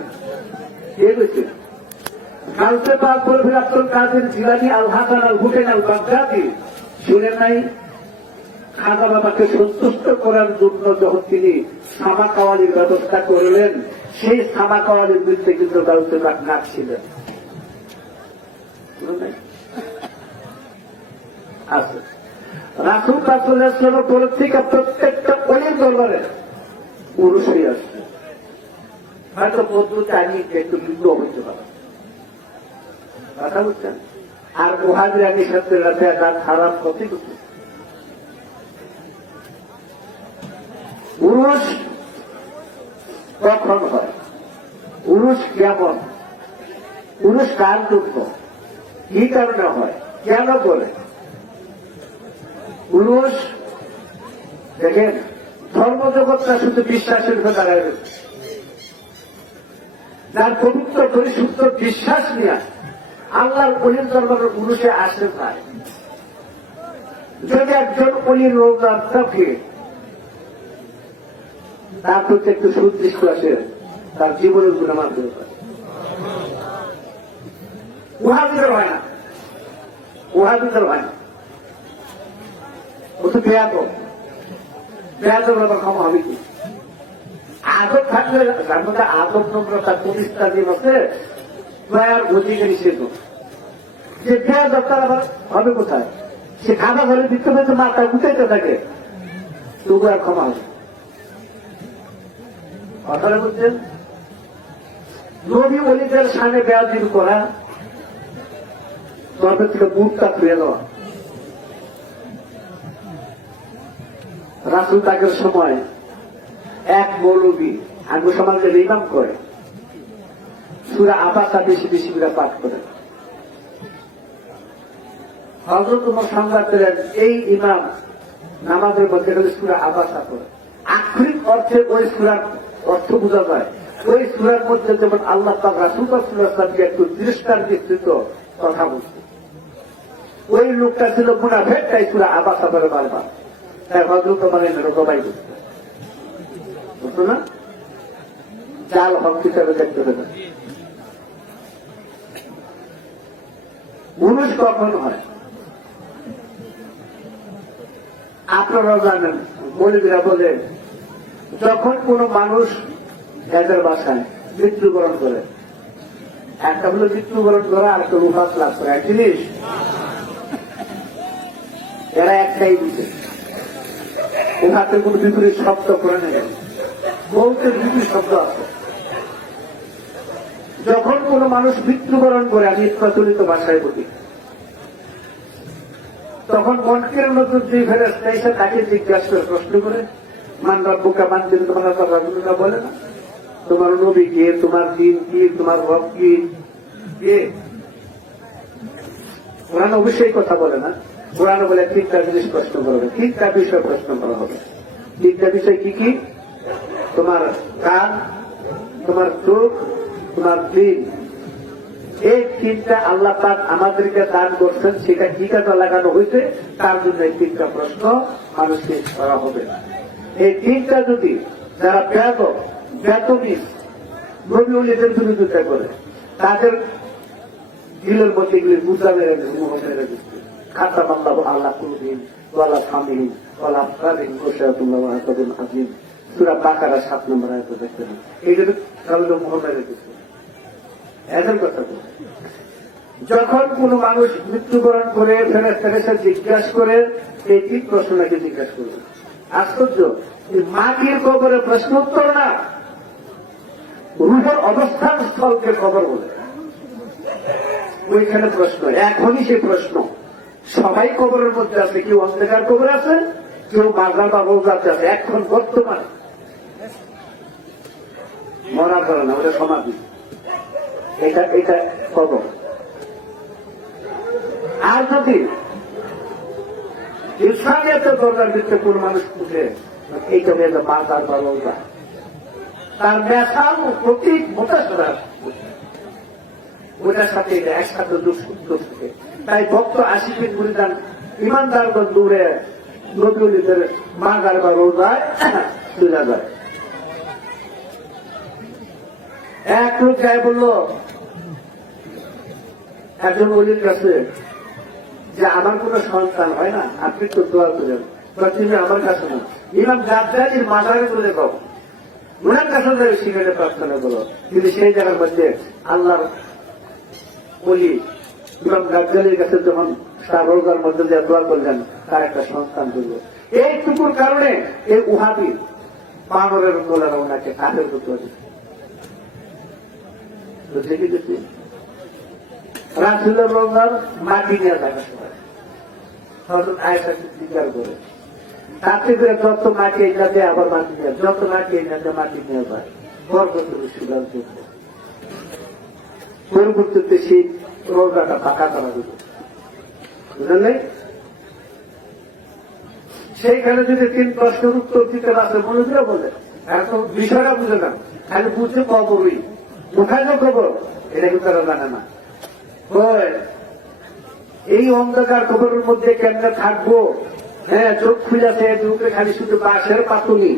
কে বলছে? কালকে পাক বলবেন আব্দুল কাদের জিলানী আল হাসান আল হুসেন আল বাগদাদি শুনে নাই? খাজা বাবাকে সন্তুষ্ট করার জন্য যখন তিনি সামা কাওয়ালির ব্যবস্থা করলেন, সেই সামা কাওয়ালির বিরুদ্ধে কিন্তু কালকে পাক নাচছিলেন। আচ্ছা, রাসূল সাল্লাল্লাহু তরফ থেকে প্রত্যেকটা অলির দরবারে পুরুষ হয়ে আসছে। হয়তো পদ্ধতি আমি একটু ভিন্ন হতে পারে, কথা বুঝছেন? আর মুহাজির আমি সাথে রাতে গান খারাপ ক্ষতি করছে। পুরুষ কখন হয়? পুরুষ কেমন? পুরুষ কার জন্য? কি কারণে হয়? কেন করে? পুরুষ দেখেন ধর্মজগৎটা শুধু বিশ্বাসের উপর দাঁড়ায় রয়েছে। যার পবিত্র পরিশুদ্ধ বিশ্বাস নিয়ে আল্লাহর অলির দরবারের পুরুষে আসতে পারে। যদি একজন অলির রোজগার থাকে তার প্রতি একটু সুদৃষ্টি আসে, তার জীবনের গুণামার হতে পারে। মুহাজির হয় না, ওহাবিদের হয় না, ও তো বেয়াদব, বেয়াদব আবার ক্ষমা হবে কি? আদব থাকলে তার মধ্যে আদব নম্রতা প্রতিষ্ঠা যে আছে দয়ার অধিকারী সে তো, যে বেয়াদব তার আবার হবে কোথায়? সে খানা ঘরে ভিতরে মাথা উঠাইতে থাকে, তবু আর ক্ষমা হবে। কথাটা বলছেন, নবী ওলিদের সামনে বেয়াদবি করা, তবে থেকে বুকটা ফিরে দেওয়া। রাসূল তাকের সময় এক মৌলবী আঙ্গ সমাজের ইমাম করে সূরা আবাসা বেশি বেশি করে পাঠ করে। হযরত ওমর সংবাদ পেলেন এই ইমাম নামাজের মধ্যে সূরা আবাসা করে। আক্ষরিক অর্থে ওই সূরার অর্থ বোঝা যায়। ওই সূরার মধ্যে যেমন আল্লাহ পাক রাসূল সাল্লাল্লাহু আলাইহি ওয়াসাল্লামকে একটু দৃষ্টান বিস্তৃত কথা বলছে, ওই লোকটা ছিল মুনাফিক, তাই সূরা আবাসা করে বারবার। তাই হযরত ওমর রকবাই করছে, বুঝতো না? জাল হক হিসাবে দেখতে হবে। মানুষ কখন হয় আপনারাও জানেন, মৌলবীরা বলে যখন কোন মানুষ এদের বাসায় মৃত্যুবরণ করে, একটা হলো মৃত্যুবরণ করা, আর একটা রূপাত লাভ করে, এক জিনিস। এরা একটাই দিচ্ছে, ওহাতে কোন বিপরীত শব্দ করে নেই, বলতে বিপরীত শব্দ আছে। যখন কোন মানুষ মৃত্যুবরণ করে, আমি প্রচলিত ভাষায় বলি, তখন মনকের নতুন যে ফেরেশতা এসে তাকে জিজ্ঞাসা করে, প্রশ্ন করে, মান রব্বুকা, মান দিন তোমার রাসূলুল্লাহ বলে না, তোমার নবী কে, তোমার দিন কি, তোমার রব কি? কোরআন অবশ্যই কথা বলে না। কোরআন বলে তিনটা জিনিস প্রশ্ন করা হবে, তিনটা বিষয় প্রশ্ন করা হবে। তিনটা বিষয় কি কি? তোমার কান, তোমার চোখ, তোমার দিন। এই তিনটা আল্লাহ পাক আমাদেরকে দান করছেন, সেটা কি কাজে লাগানো হয়েছে তার জন্য এই তিনটা প্রশ্ন মানুষকে করা হবে। এই তিনটা যদি যারা বেয়াদব, বেতনিস, নবী ওলিদের বিরোধিতা করে, তাদের দিলের মধ্যে এগুলি মুদ্রা মেরে দিচ্ছে, মুহ মেরে দিচ্ছে। খাতা মাল্লাহ আল্লাহ কুলহীন ওয়ালা ফামিহীন ওয়ালা আফকারিন গোসাতুল্লাহ আতাদুল আজিম, সূরা বাকারা 7 নম্বর আয়াতে দেখতে পাবেন। এইটা কালো মুহ মেরে দিচ্ছে। এদের কথা বলে যখন কোন মানুষ মৃত্যুবরণ করে ফেরেশতাকে সে জিজ্ঞাসা করে, এই তিন প্রশ্ন নাকি জিজ্ঞাসা করবে। আশ্চর্য, মাটির কবরে প্রশ্ন উত্তর না, রূহের অবস্থান স্থলকে কবর বলে, ওইখানে প্রশ্ন। এখনই সেই প্রশ্ন সবাই কবরের মধ্যে আছে, কেউ অন্ধকার কবর আছে, কেউ মাজার বা রোজাতে আছে। এখন বর্তমানে মরা করে না, ওটা সমাধি, এটা এটা কবর। আর যদি ইসলামিয়াতের দরকার দিতে কোন মানুষ উঠে, এইটা মেয়ে মাজার বা রোজা, তার মেশাল প্রতীক মোটাসরা, ওটার সাথে এটা একসাথে দুঃখ। তাই ভক্ত আশিকিন মুরিদান ইমানদারগণ দূরে নবীদের মাজার বা রোজায় চলে যায়। এক লোক যায় বলল একজন ওলির কাছে যে আমার কোন সন্তান হয় না, আপনি তো দোয়া করেন। তিনি আমার কাছে না, ইমাম গাদ্দারির মাজারে বলে কম, ওনার কাছে সেখানে প্রার্থনা করো। কিন্তু সেই জায়গার মধ্যে আল্লাহর ওলি ইমাম গাদ্দারির কাছে যখন তার রোজার মধ্যে যে দোয়া করলেন, তার একটা সন্তান হইল। এইটুকুর কারণে এই উহাবি পাগলের গোলারা ওনাকে কাঠের করতে দিচ্ছে। দেখে গেছি রাসূলের রোজার মাটি নিয়ে দেখা হযরত আয়েশা স্বীকার করে, তাতে করে যত মাটি এনে দেয় আবার মাটি নিয়ে, যত মাটি এনে দেয় মাটি নিয়ে যায়, বরকতের সুগার জন্য। পরবর্তীতে সেই রোজাটা পাকা করা হল, বুঝলেন? সেইখানে যদি 3 প্রশ্নের উত্তর দিতে রাসে মনে করে বলে, এখন বিষয়টা বুঝে না, খালি বুঝছে কবরই, কোথায় কবর এটা কিন্তু তারা জানে না। এই অন্ধকার কবরের মধ্যে কেমনে থাকবো? হ্যাঁ, চোখ খুলেছে, চোখে খালি শুধু বাঁশের পাতুনি,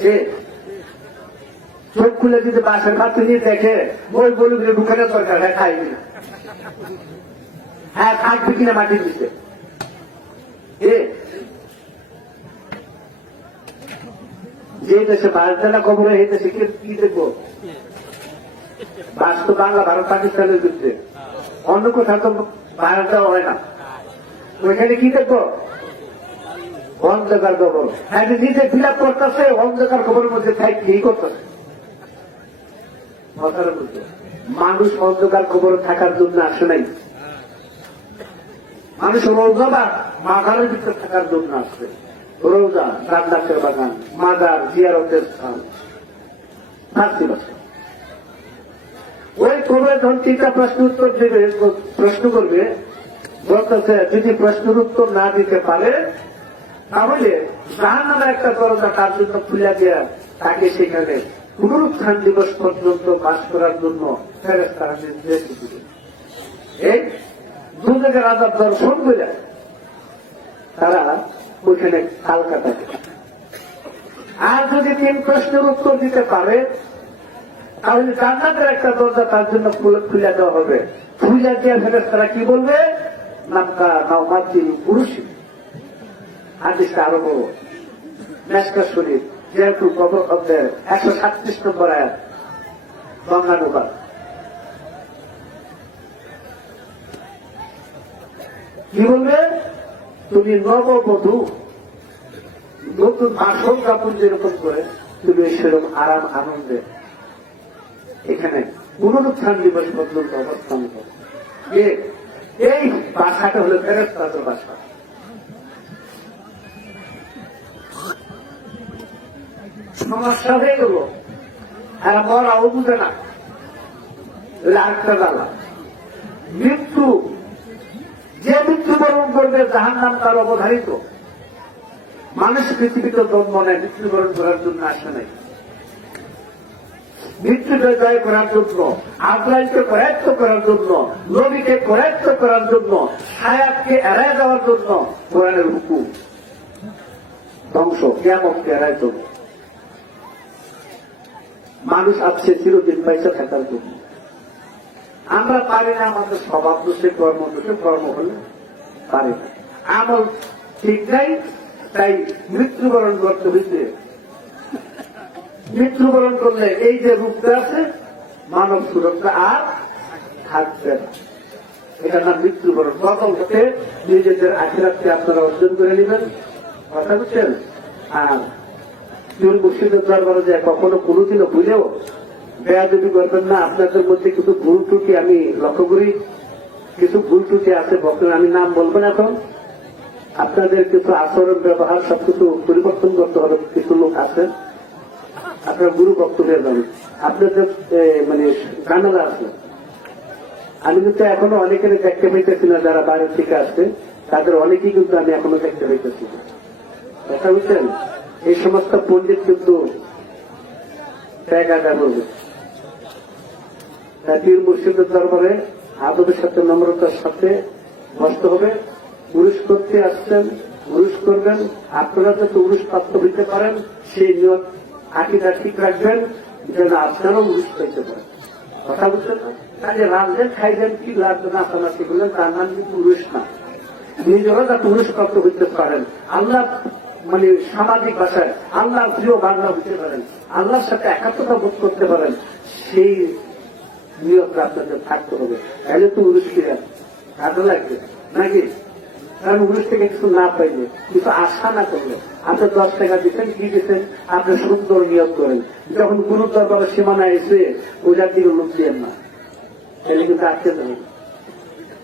সে চোখ খুলে যদি বাঁশের পাতুনি দেখে, ওই বলুক ঢুকানোর দরকার, হ্যাঁ খাইনি। হ্যাঁ থাকবে কিনা মাটি দিতে যে দেশে বাস দেনা কবরে এই দেশে কি দেখবো? বাস তো বাংলা ভারত পাকিস্তানের যুদ্ধে, অন্য কোথাও তো বাস দেওয়া হয় না। ওইখানে কি দেখবো? অন্ধকার কবর। হ্যাঁ নিজে ফিল আপ করতেছে, অন্ধকার কবরের মধ্যে কি করতেছে? মানুষ অন্ধকার কবর থাকার জন্য আসে নাই, মানুষ রোজা বা মাজারের ভিতরে থাকার জন্য আসছে। রোজা, জান্নাতের বাগান, মাজার, জিয়ারতের স্থান। ওই কবরে যখন তিনটা প্রশ্ন উত্তর দেবে, প্রশ্ন করবে, বলতেছে যদি প্রশ্নের উত্তর না দিতে পারে তাহলে জাহান্নামের একটা দরজা তার জন্য খুলে দেওয়া, তাকে সেখানে পুনরুত্থান দিবস পর্যন্ত বাস করার জন্য ফেরেশতারা নির্দেশ দিবে। এই দুজনের আযাব দর্শন করে তারা ওইখানে কাল কাটাবে। আর যদি তিন প্রশ্নের উত্তর দিতে পারে তাহলে জান্নাতের একটা দরজা তার জন্য খুলে দেওয়া হবে। খুলে দিয়ে ফেরেশতারা কি বলবে? নামকা নাওমাতিল পুরুষী। হাদিসটা আরো বড়, মেশকাত শরীফ যেহেতু 137 নম্বর আয়াত বাংলানুবাদ। কি বলবে? তুমি নববধূ নতুন আসল কাপড় যেরকম করে তুমি সেরকম আরাম আনন্দে এখানে পুনরুত্থান দিবস পর্যন্ত অবস্থান করো। এই বাসাটা হলো ফেরেশতাদের বাসা। সমস্যা হয়ে গেল, এরা মরাও বুঝে না। আরেকটা জ্বালা, মৃত্যু, যে মৃত্যুবরণ করবে জাহান্নাম তার অবধারিত। মানুষ পৃথিবীতে জন্ম নেয় মৃত্যুবরণ করার জন্য আসে নাই, মৃত্যুকে জয় করার জন্য, আজরাইলকে করায়ত্ত করার জন্য, নবীকে করায়ত্ত করার জন্য, হায়াতকে এড়ায় দেওয়ার জন্য কোরআনের হুকুম। ধ্বংস কিয়ামতকে এড়ায় দেবো। মানুষ আছে চিরদিন পয়সা থাকার জন্য। আমরা পারি না, আমাদের স্বভাব দোষে, কর্ম দোষে, কর্ম হলে পারি না, আমল ঠিক নাই, তাই মৃত্যুবরণ করতে হইতে। মৃত্যুবরণ করলে এই যে রূপটা আছে মানব সুরক্ষা আর থাকবে না। এটার নাম মৃত্যুবরণ। প্রথম হতে নিজেদের আখিরাতকে আপনারা অর্জন করে নেবেন, কথা বুঝছেন? আর পীর মুর্শিদের দরবারে যে কখনো কোনোদিনও ভুলেও বেয়াদবি করবেন না। আপনাদের মধ্যে কিছু ভুল ত্রুটি আমি লক্ষ্য করি, কিছু ভুল ত্রুটি আছে, বক্তব্য আমি নাম বলবেন এখন। আপনাদের কিছু আচরণ ব্যবহার সবকিছু পরিবর্তন করতে হবে। কিছু লোক আছে আপনার গুরু বক্তব্যে যাবেন, আপনাদের মানে ঝামেলা আছে। আমি কিন্তু এখনো অনেকের দেখতে পাইতেছি না, যারা বাইরের থেকে আসছে তাদের অনেকেই কিন্তু আমি এখনো দেখতে পাইতেছি। কথা বুঝছেন? এই সমস্ত পণ্ডিত কিন্তু জায়গা করবে। পীর মুর্শিদের দরবারে আদবের সাথে, নম্রতার সাথে বসতে হবে। উরুস করতে আসছেন, উরুস করবেন। আপনারা যাতে উরুস প্রাপ্ত হইতে পারেন সেই নিয়ত আকিদা ঠিক রাখবেন, যেন আপনারাও উরুস পাইতে পারেন। কথা বুঝছেন না? কাজে রাঁধবেন, খাইবেন, কি লাগবে না নাচানাচি করলেন, তার নাম কিন্তু উরুস না। নিজেরা যাতে উরুস প্রাপ্ত হইতে পারেন, আল্লাহ মানে সামাজিক ভাষায় আল্লাহ প্রিয় বাংলা হইতে পারেন, আল্লাহর সাথে একাত্মতা বোধ করতে পারেন, সেই নিয়তটা আপনাদের থাকতে হবে। তাহলে তো উরুস ফিরে কাজে লাগবে নাকি? কারণ উরুস থেকে কিছু না পাইলে, কিছু আশা না করলে, আপনি 10 টাকা দিচ্ছেন, কি দিচ্ছেন, আপনি সুন্দর নিয়ত করেন। যখন গুরুর দরবারে সীমানায় এসে ওইটার দিকে লোক দিয়েন না, তাহলে কিন্তু আটকে দেবেন।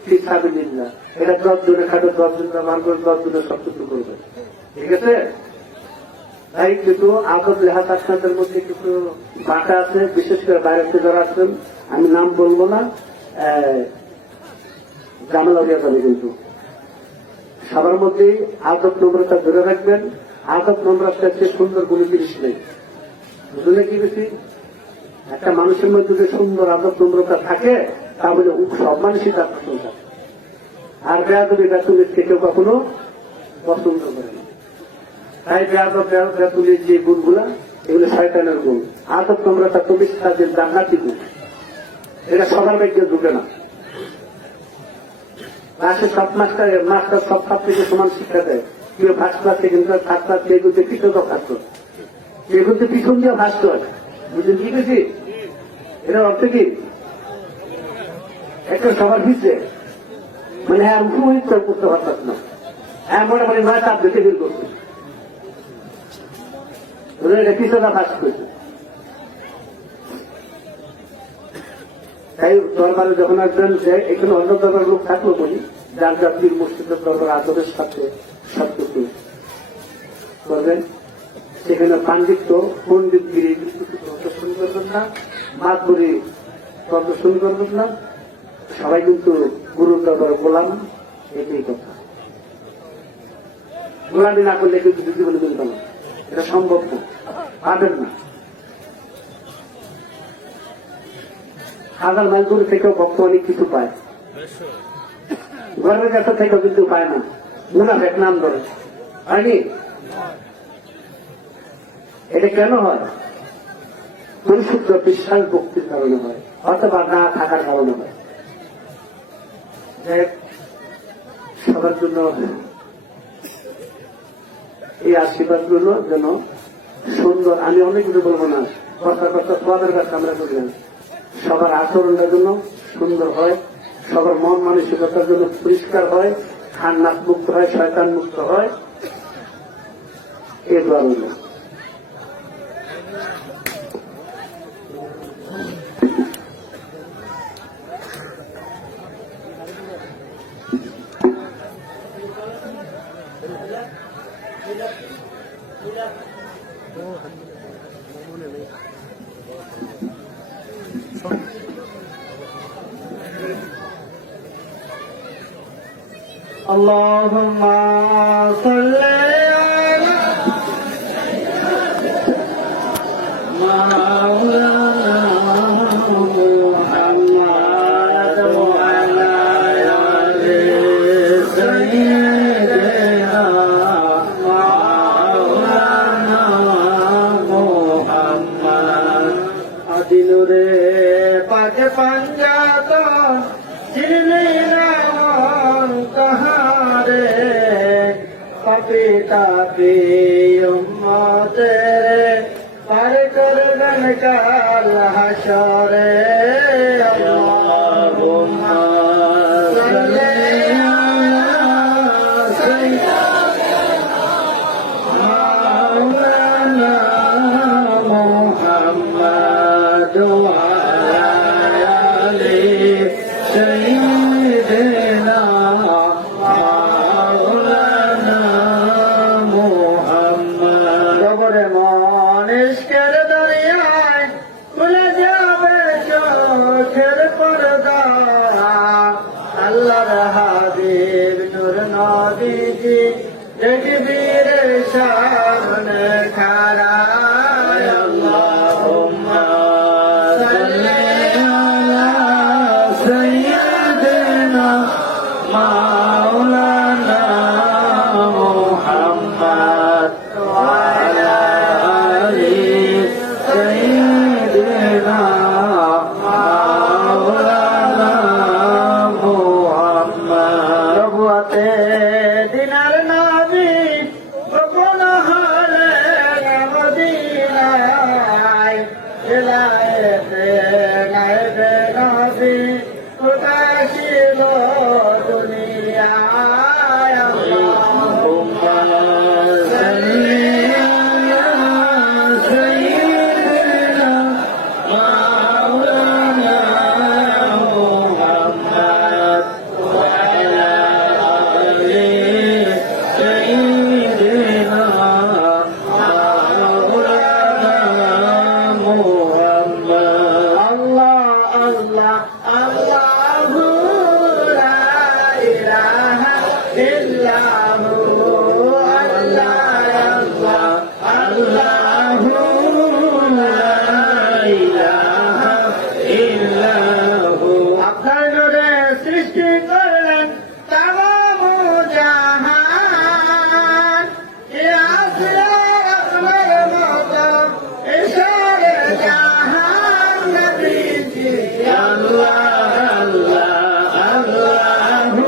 ঠিক সাথে দিন না, এটা 10 জনে খাবে, 10 জন ব্যবহার করে 10 জনের সব কিছু করবে, ঠিক আছে? তাই কিন্তু আদব লেহাজ আপনাদের মধ্যে কিছু বাঁকা আছে, বিশেষ করে বাইরে থেকে যারা আছেন, আমি নাম বলবো না, ঝামেলা হয়ে যাবে। কিন্তু সবার মধ্যেই আদব নম্রতা ধরে রাখবেন। আদব নম্রতার চেয়ে সুন্দর কোন জিনিস নেই, বুঝলে কি বেশি? একটা মানুষের মধ্যে যে সুন্দর আদব নম্রতা থাকে তাহলে সব মানুষই তার পছন্দ থাকে। আর বেয়াদবি বেতুলের কেউ কখনো পছন্দ করে না। তাই বেয়াদব বেতুলের যে গুণগুলা, এগুলো শয়তানের গুণ। আদব নম্রতা তুমি তাদের জান্নাতি গুণ, এটা সবার ভাগ্যে ঢুকে না। ক্লাসে সব মাস্টার সব ছাত্রীকে সমান শিক্ষা দেয়। কেউ first class, second class, third class, কেউ কিন্তু পিছন থাকতো, কেউ কিন্তু পিছন দিয়ে ভাসত। বুঝলেন কি পেয়েছি? এটার অর্থ কি? একটা সবার ভিতরে মানে হ্যাঁ মুখোমুখি করতে পারতাম না, হ্যাঁ মোটামুটি নয় তাপ দেখে বের করতো, এটা পিছনে ভাস করছে। তাই দরবারে যখন আসবেন, যে এখানে অন্য দরবার লোক থাকলো বলি, যার জাতির মসজিদের দরবার আদরের সাথে সবকিছু করবেন, সেখানে পাণ্ডিত্য পণ্ডিতগিরি প্রদর্শন করবেন না, মাতবরি প্রদর্শন করবেন না, সবাই কিন্তু গুরুর দরবার গোলাম। এটাই কথা। গোলামি না করলে কিন্তু জীবনে মিলবে না, এটা সম্ভব না, পাবেন না। হাজার মাইল দূরে থেকেও ভক্ত অনেক কিছু পায়, গর্বের কাছে থেকেও কিন্তু পায় না। মুনাফেক নাম ধরে হয়নি। এটা কেন হয়? পরিশুদ্ধ বিশ্বাস ভক্তির কারণে হয়, অথবা না থাকার কারণে হয়। সবার জন্য এই আশীর্বাদ গুলো যেন সুন্দর, আমি অনেক কিছু বলবো না, কথা কথা সবার কাছে আমরা বললাম, সবার আচরণটার জন্য সুন্দর হয়, সবার মন মানসিকতার জন্য পরিষ্কার হয়, খান্নাত মুক্ত হয়, শয়তান মুক্ত হয়। এ দোয়া রইল। اللهم صل على مولانا محمد وعلى آل سيدنا مولانا محمد আদিলুরে পাকে পাঞ্জাতন চিরলি নাম কাহারে পাপি তাপি উম্মতেরে পার করবেন কাল হাসরে। আল্লাহুম্মা সাল্লি আলা সাইয়্যিদিনা মাওলানা মুহাম্মদ ওয়া আলা আলি সাইয়্যিদিনা মাওলানা মুহাম্মদ। কবরে মন ইশকের দরিয়ায় খুলে যাবে চোখের পর্দা, আল্লাহর হাবিব নূর নবীজি দেখবি রে সামনে খাড়া। আল্লাহুম্মা সাল্লি আলা সাইয়্যিদিনা মাওলানা মুহাম্মদ ওয়া আলা আলি সাইয়্যিদিনা মাওলানা মুহাম্মদ। নবুয়তে দিনার নবী গোপন হলেন মদিনায়, বিলায়েতে নায়েবে নবী প্রকাশিল দুনিয়ায়। আল্লাহুম্মা সাল্লি আলা সাইয়্যিদিনা মাওলানা মুহাম্মদ ওয়া আলা আলি সাইয়্যিদিনা মাওলানা মুহাম্মদ। আল্লাহ আল্লাহ আল্লাহু লা ইলাহা ইল্লাহু, আল্লাহ আল্লাহু লা ইলাহা ইল্লাহু। আপনার নূরে সৃষ্টি করলেন তামাম জাহান, এ আসলে আপনার মতো এসারে জাহান নবীজি। আল্লাহ আল্লাহ আল্লাহু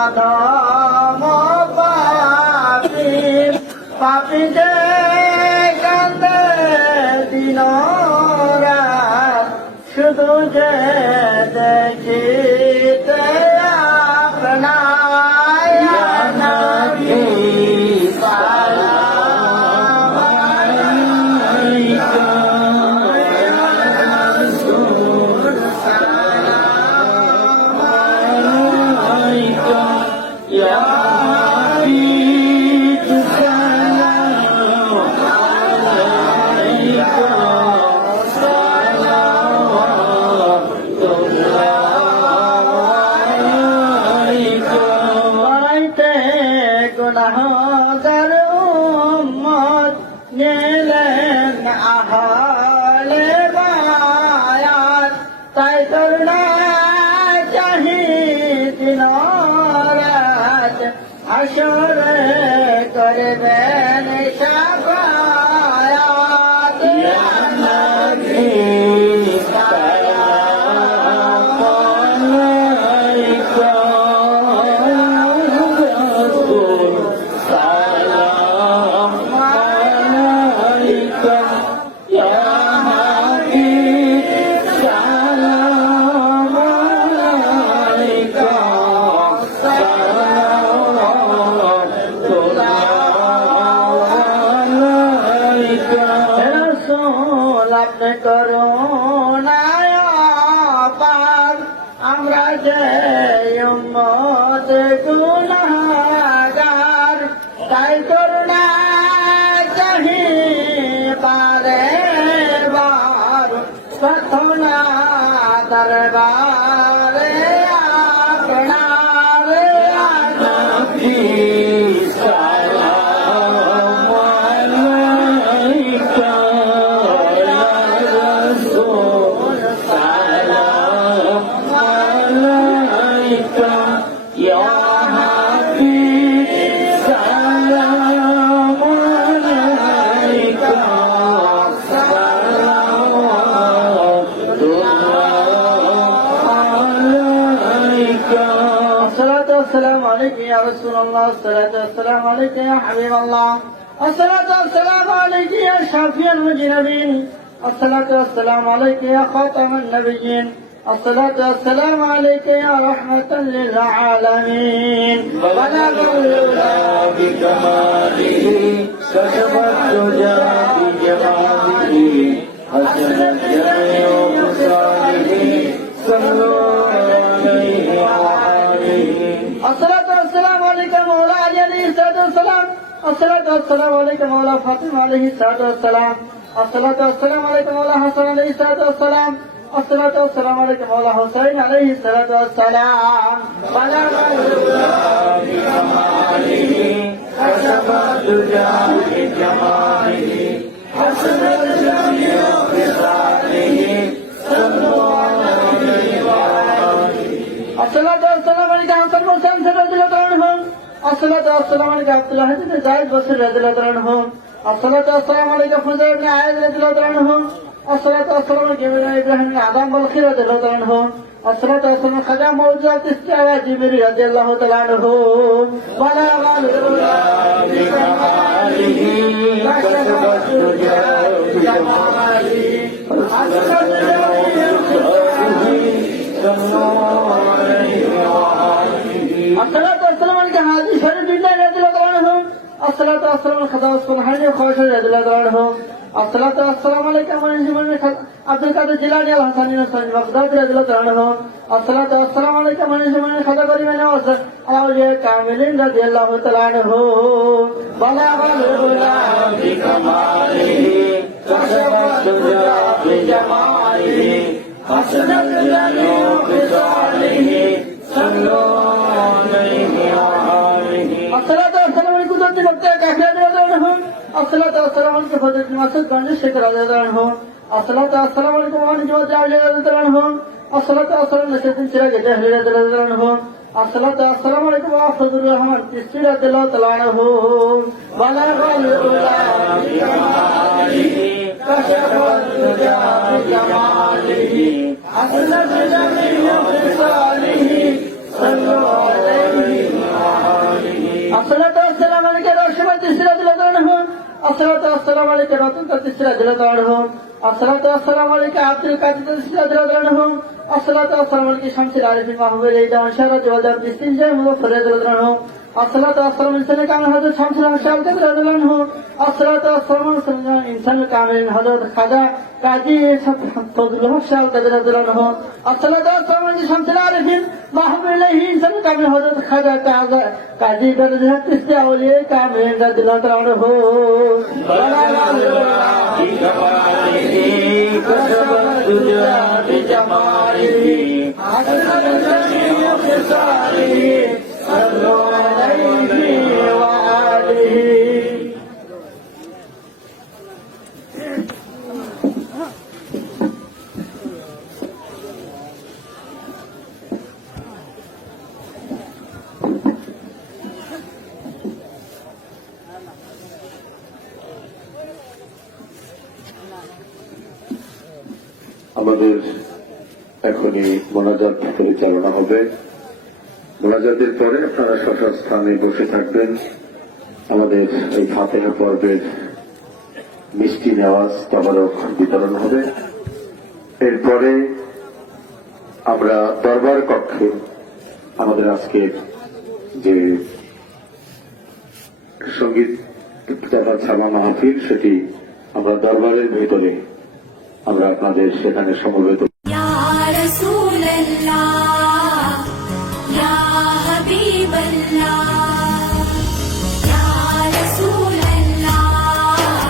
অধম পাপী পাপীতে কান্দে দিন রাত শুধু যে দেখিতে আপনার নবী সালাম আলাইকুম গুনাহগার উম্মত নিলেন আহলে বায়াত তাই করুণা চাহি দিন রাত হাসরে করবেন শাফায়াত ইয়া নবী সালাম আলাইকুম আপনি করুণায় পার আমরা যে উম্মত গুনাহগার তাই করুণা চাহি বারে বার প্রার্থনা দরবারে আপনার নবী সালাম আলাইকুম ইয়া হাবিব সালাম আলাইকুম الصلاة والسلام عليك يا رسول الله الصلاة والسلام عليك يا حبيب الله الصلاة والسلام عليك يا شافي المجرمين الصلاة والسلام عليك يا خاتم النبيين الصلاة والسلام عليك يا رحمة للعالمين بلغ الهدى بكماله كشف الدجى بجماله حسنت جميع خصاله صلوا عليه وآله الصلاة والسلام عليك مولا علي عليه الصلاة والسلام الصلاة والسلام عليك مولا فاطمة عليه الصلاة والسلام الصلاة والسلام عليك مولا حسن عليه الصلاة والسلام الصلاة والسلام عليك مولا حسين عليه الصلاة والسلام بلغ الهدى بكماله كشف الدجى بجماله حسنت جميع خصاله صلوا عليه وآله الصلاة والسلام عليك حسن حسين رضي الله عنهم الصلاة والسلام عليك عبد الله بن زايد بصير رضي الله عنهم الصلاة والسلام عليك فضيل بن عايد رضي الله عنهم الصلاة والسلام عليك ابن إبراهيم بن عدم بالخي رضي الله عنهم الصلاة والسلام خجا موجودات استعوى جبريل رضي الله تعالى عنه بلغ الهدى بكماله كشف الدجى بجماله حسنت جميع خصاله صلوا عليه وآله الصلاة والسلام عليك هادي شريف الله رضي الله عنهم الصلاة والسلام على خدا الصبحاني خوشي رضي الله عنهم الصلاة والسلام عليك من عبد القادر جيلاني الحسني الحسن بغدادي رضي الله عنهم الصلاة والسلام عليك من خدا غريب نواز أولياء كاملين رضي الله تعالى عنهم بلغ الهدى بكماله كشف الدجى بجماله حسنت جميع خصاله صلوا عليه وآله الصلاة والسلام عليكم قدرت وقت كافية رضي الله عنهم الصلاة والسلام عليكم فضيلة المسجد گنج شیخ رضي الله عنهم الصلاة والسلام عليكم وعلى جواد جاولی رضي الله عنهم الصلاة والسلام نشيطين شراج جهل رضي الله عنهم الصلاة والسلام عليكم وعفظ الرحمن تسي رضي الله تعالى عنهم بلغ الهدى بكماله كشف الدجى بجماله حسنت جميع خصاله صلوا عليه الصلاة والسلام عليك يا راشد تسرى دلدانهم الصلاة والسلام عليك يا رطن تسرى دلدانهم الصلاة والسلام عليك عبد القادر تسرى دلدانهم الصلاة والسلام عليك شمس العارف المحبوب إليدا وانشارة والدار باستنجاء مغفر دلدانهم الصلاة والسلام إنسان كامل حضرت شمس الحشاب دلدانهم الصلاة والسلام إنسان كامل حضرت خدا قاضي فضل الحشاب دلدانهم الصلاة والسلام عليك شمس العارفين محبوب إليه إنسان كامل حضرت خدا قاضي درجات استعولي كامل دلدانهم صلوا عليه وآله আমাদের এখনই মোনাজাত পরিচালনা হবে। মোনাজাতের পরে আপনারা স্থানে বসে থাকবেন। আমাদের এই ফাতিহা পর্বের মিষ্টি নেওয়াজ তবারক বিতরণ হবে। এরপরে আমরা দরবার কক্ষে আমাদের আজকের যে সঙ্গীত ছামা মাহফিল সেটি আমরা দরবারের ভেতরে আমরা আপনাদের সেখানে সমবেত। या रसूल अल्लाह या हबीब अल्लाह या रसूल अल्लाह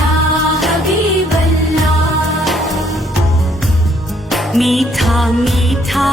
या हबीब अल्लाह मीठा मीठा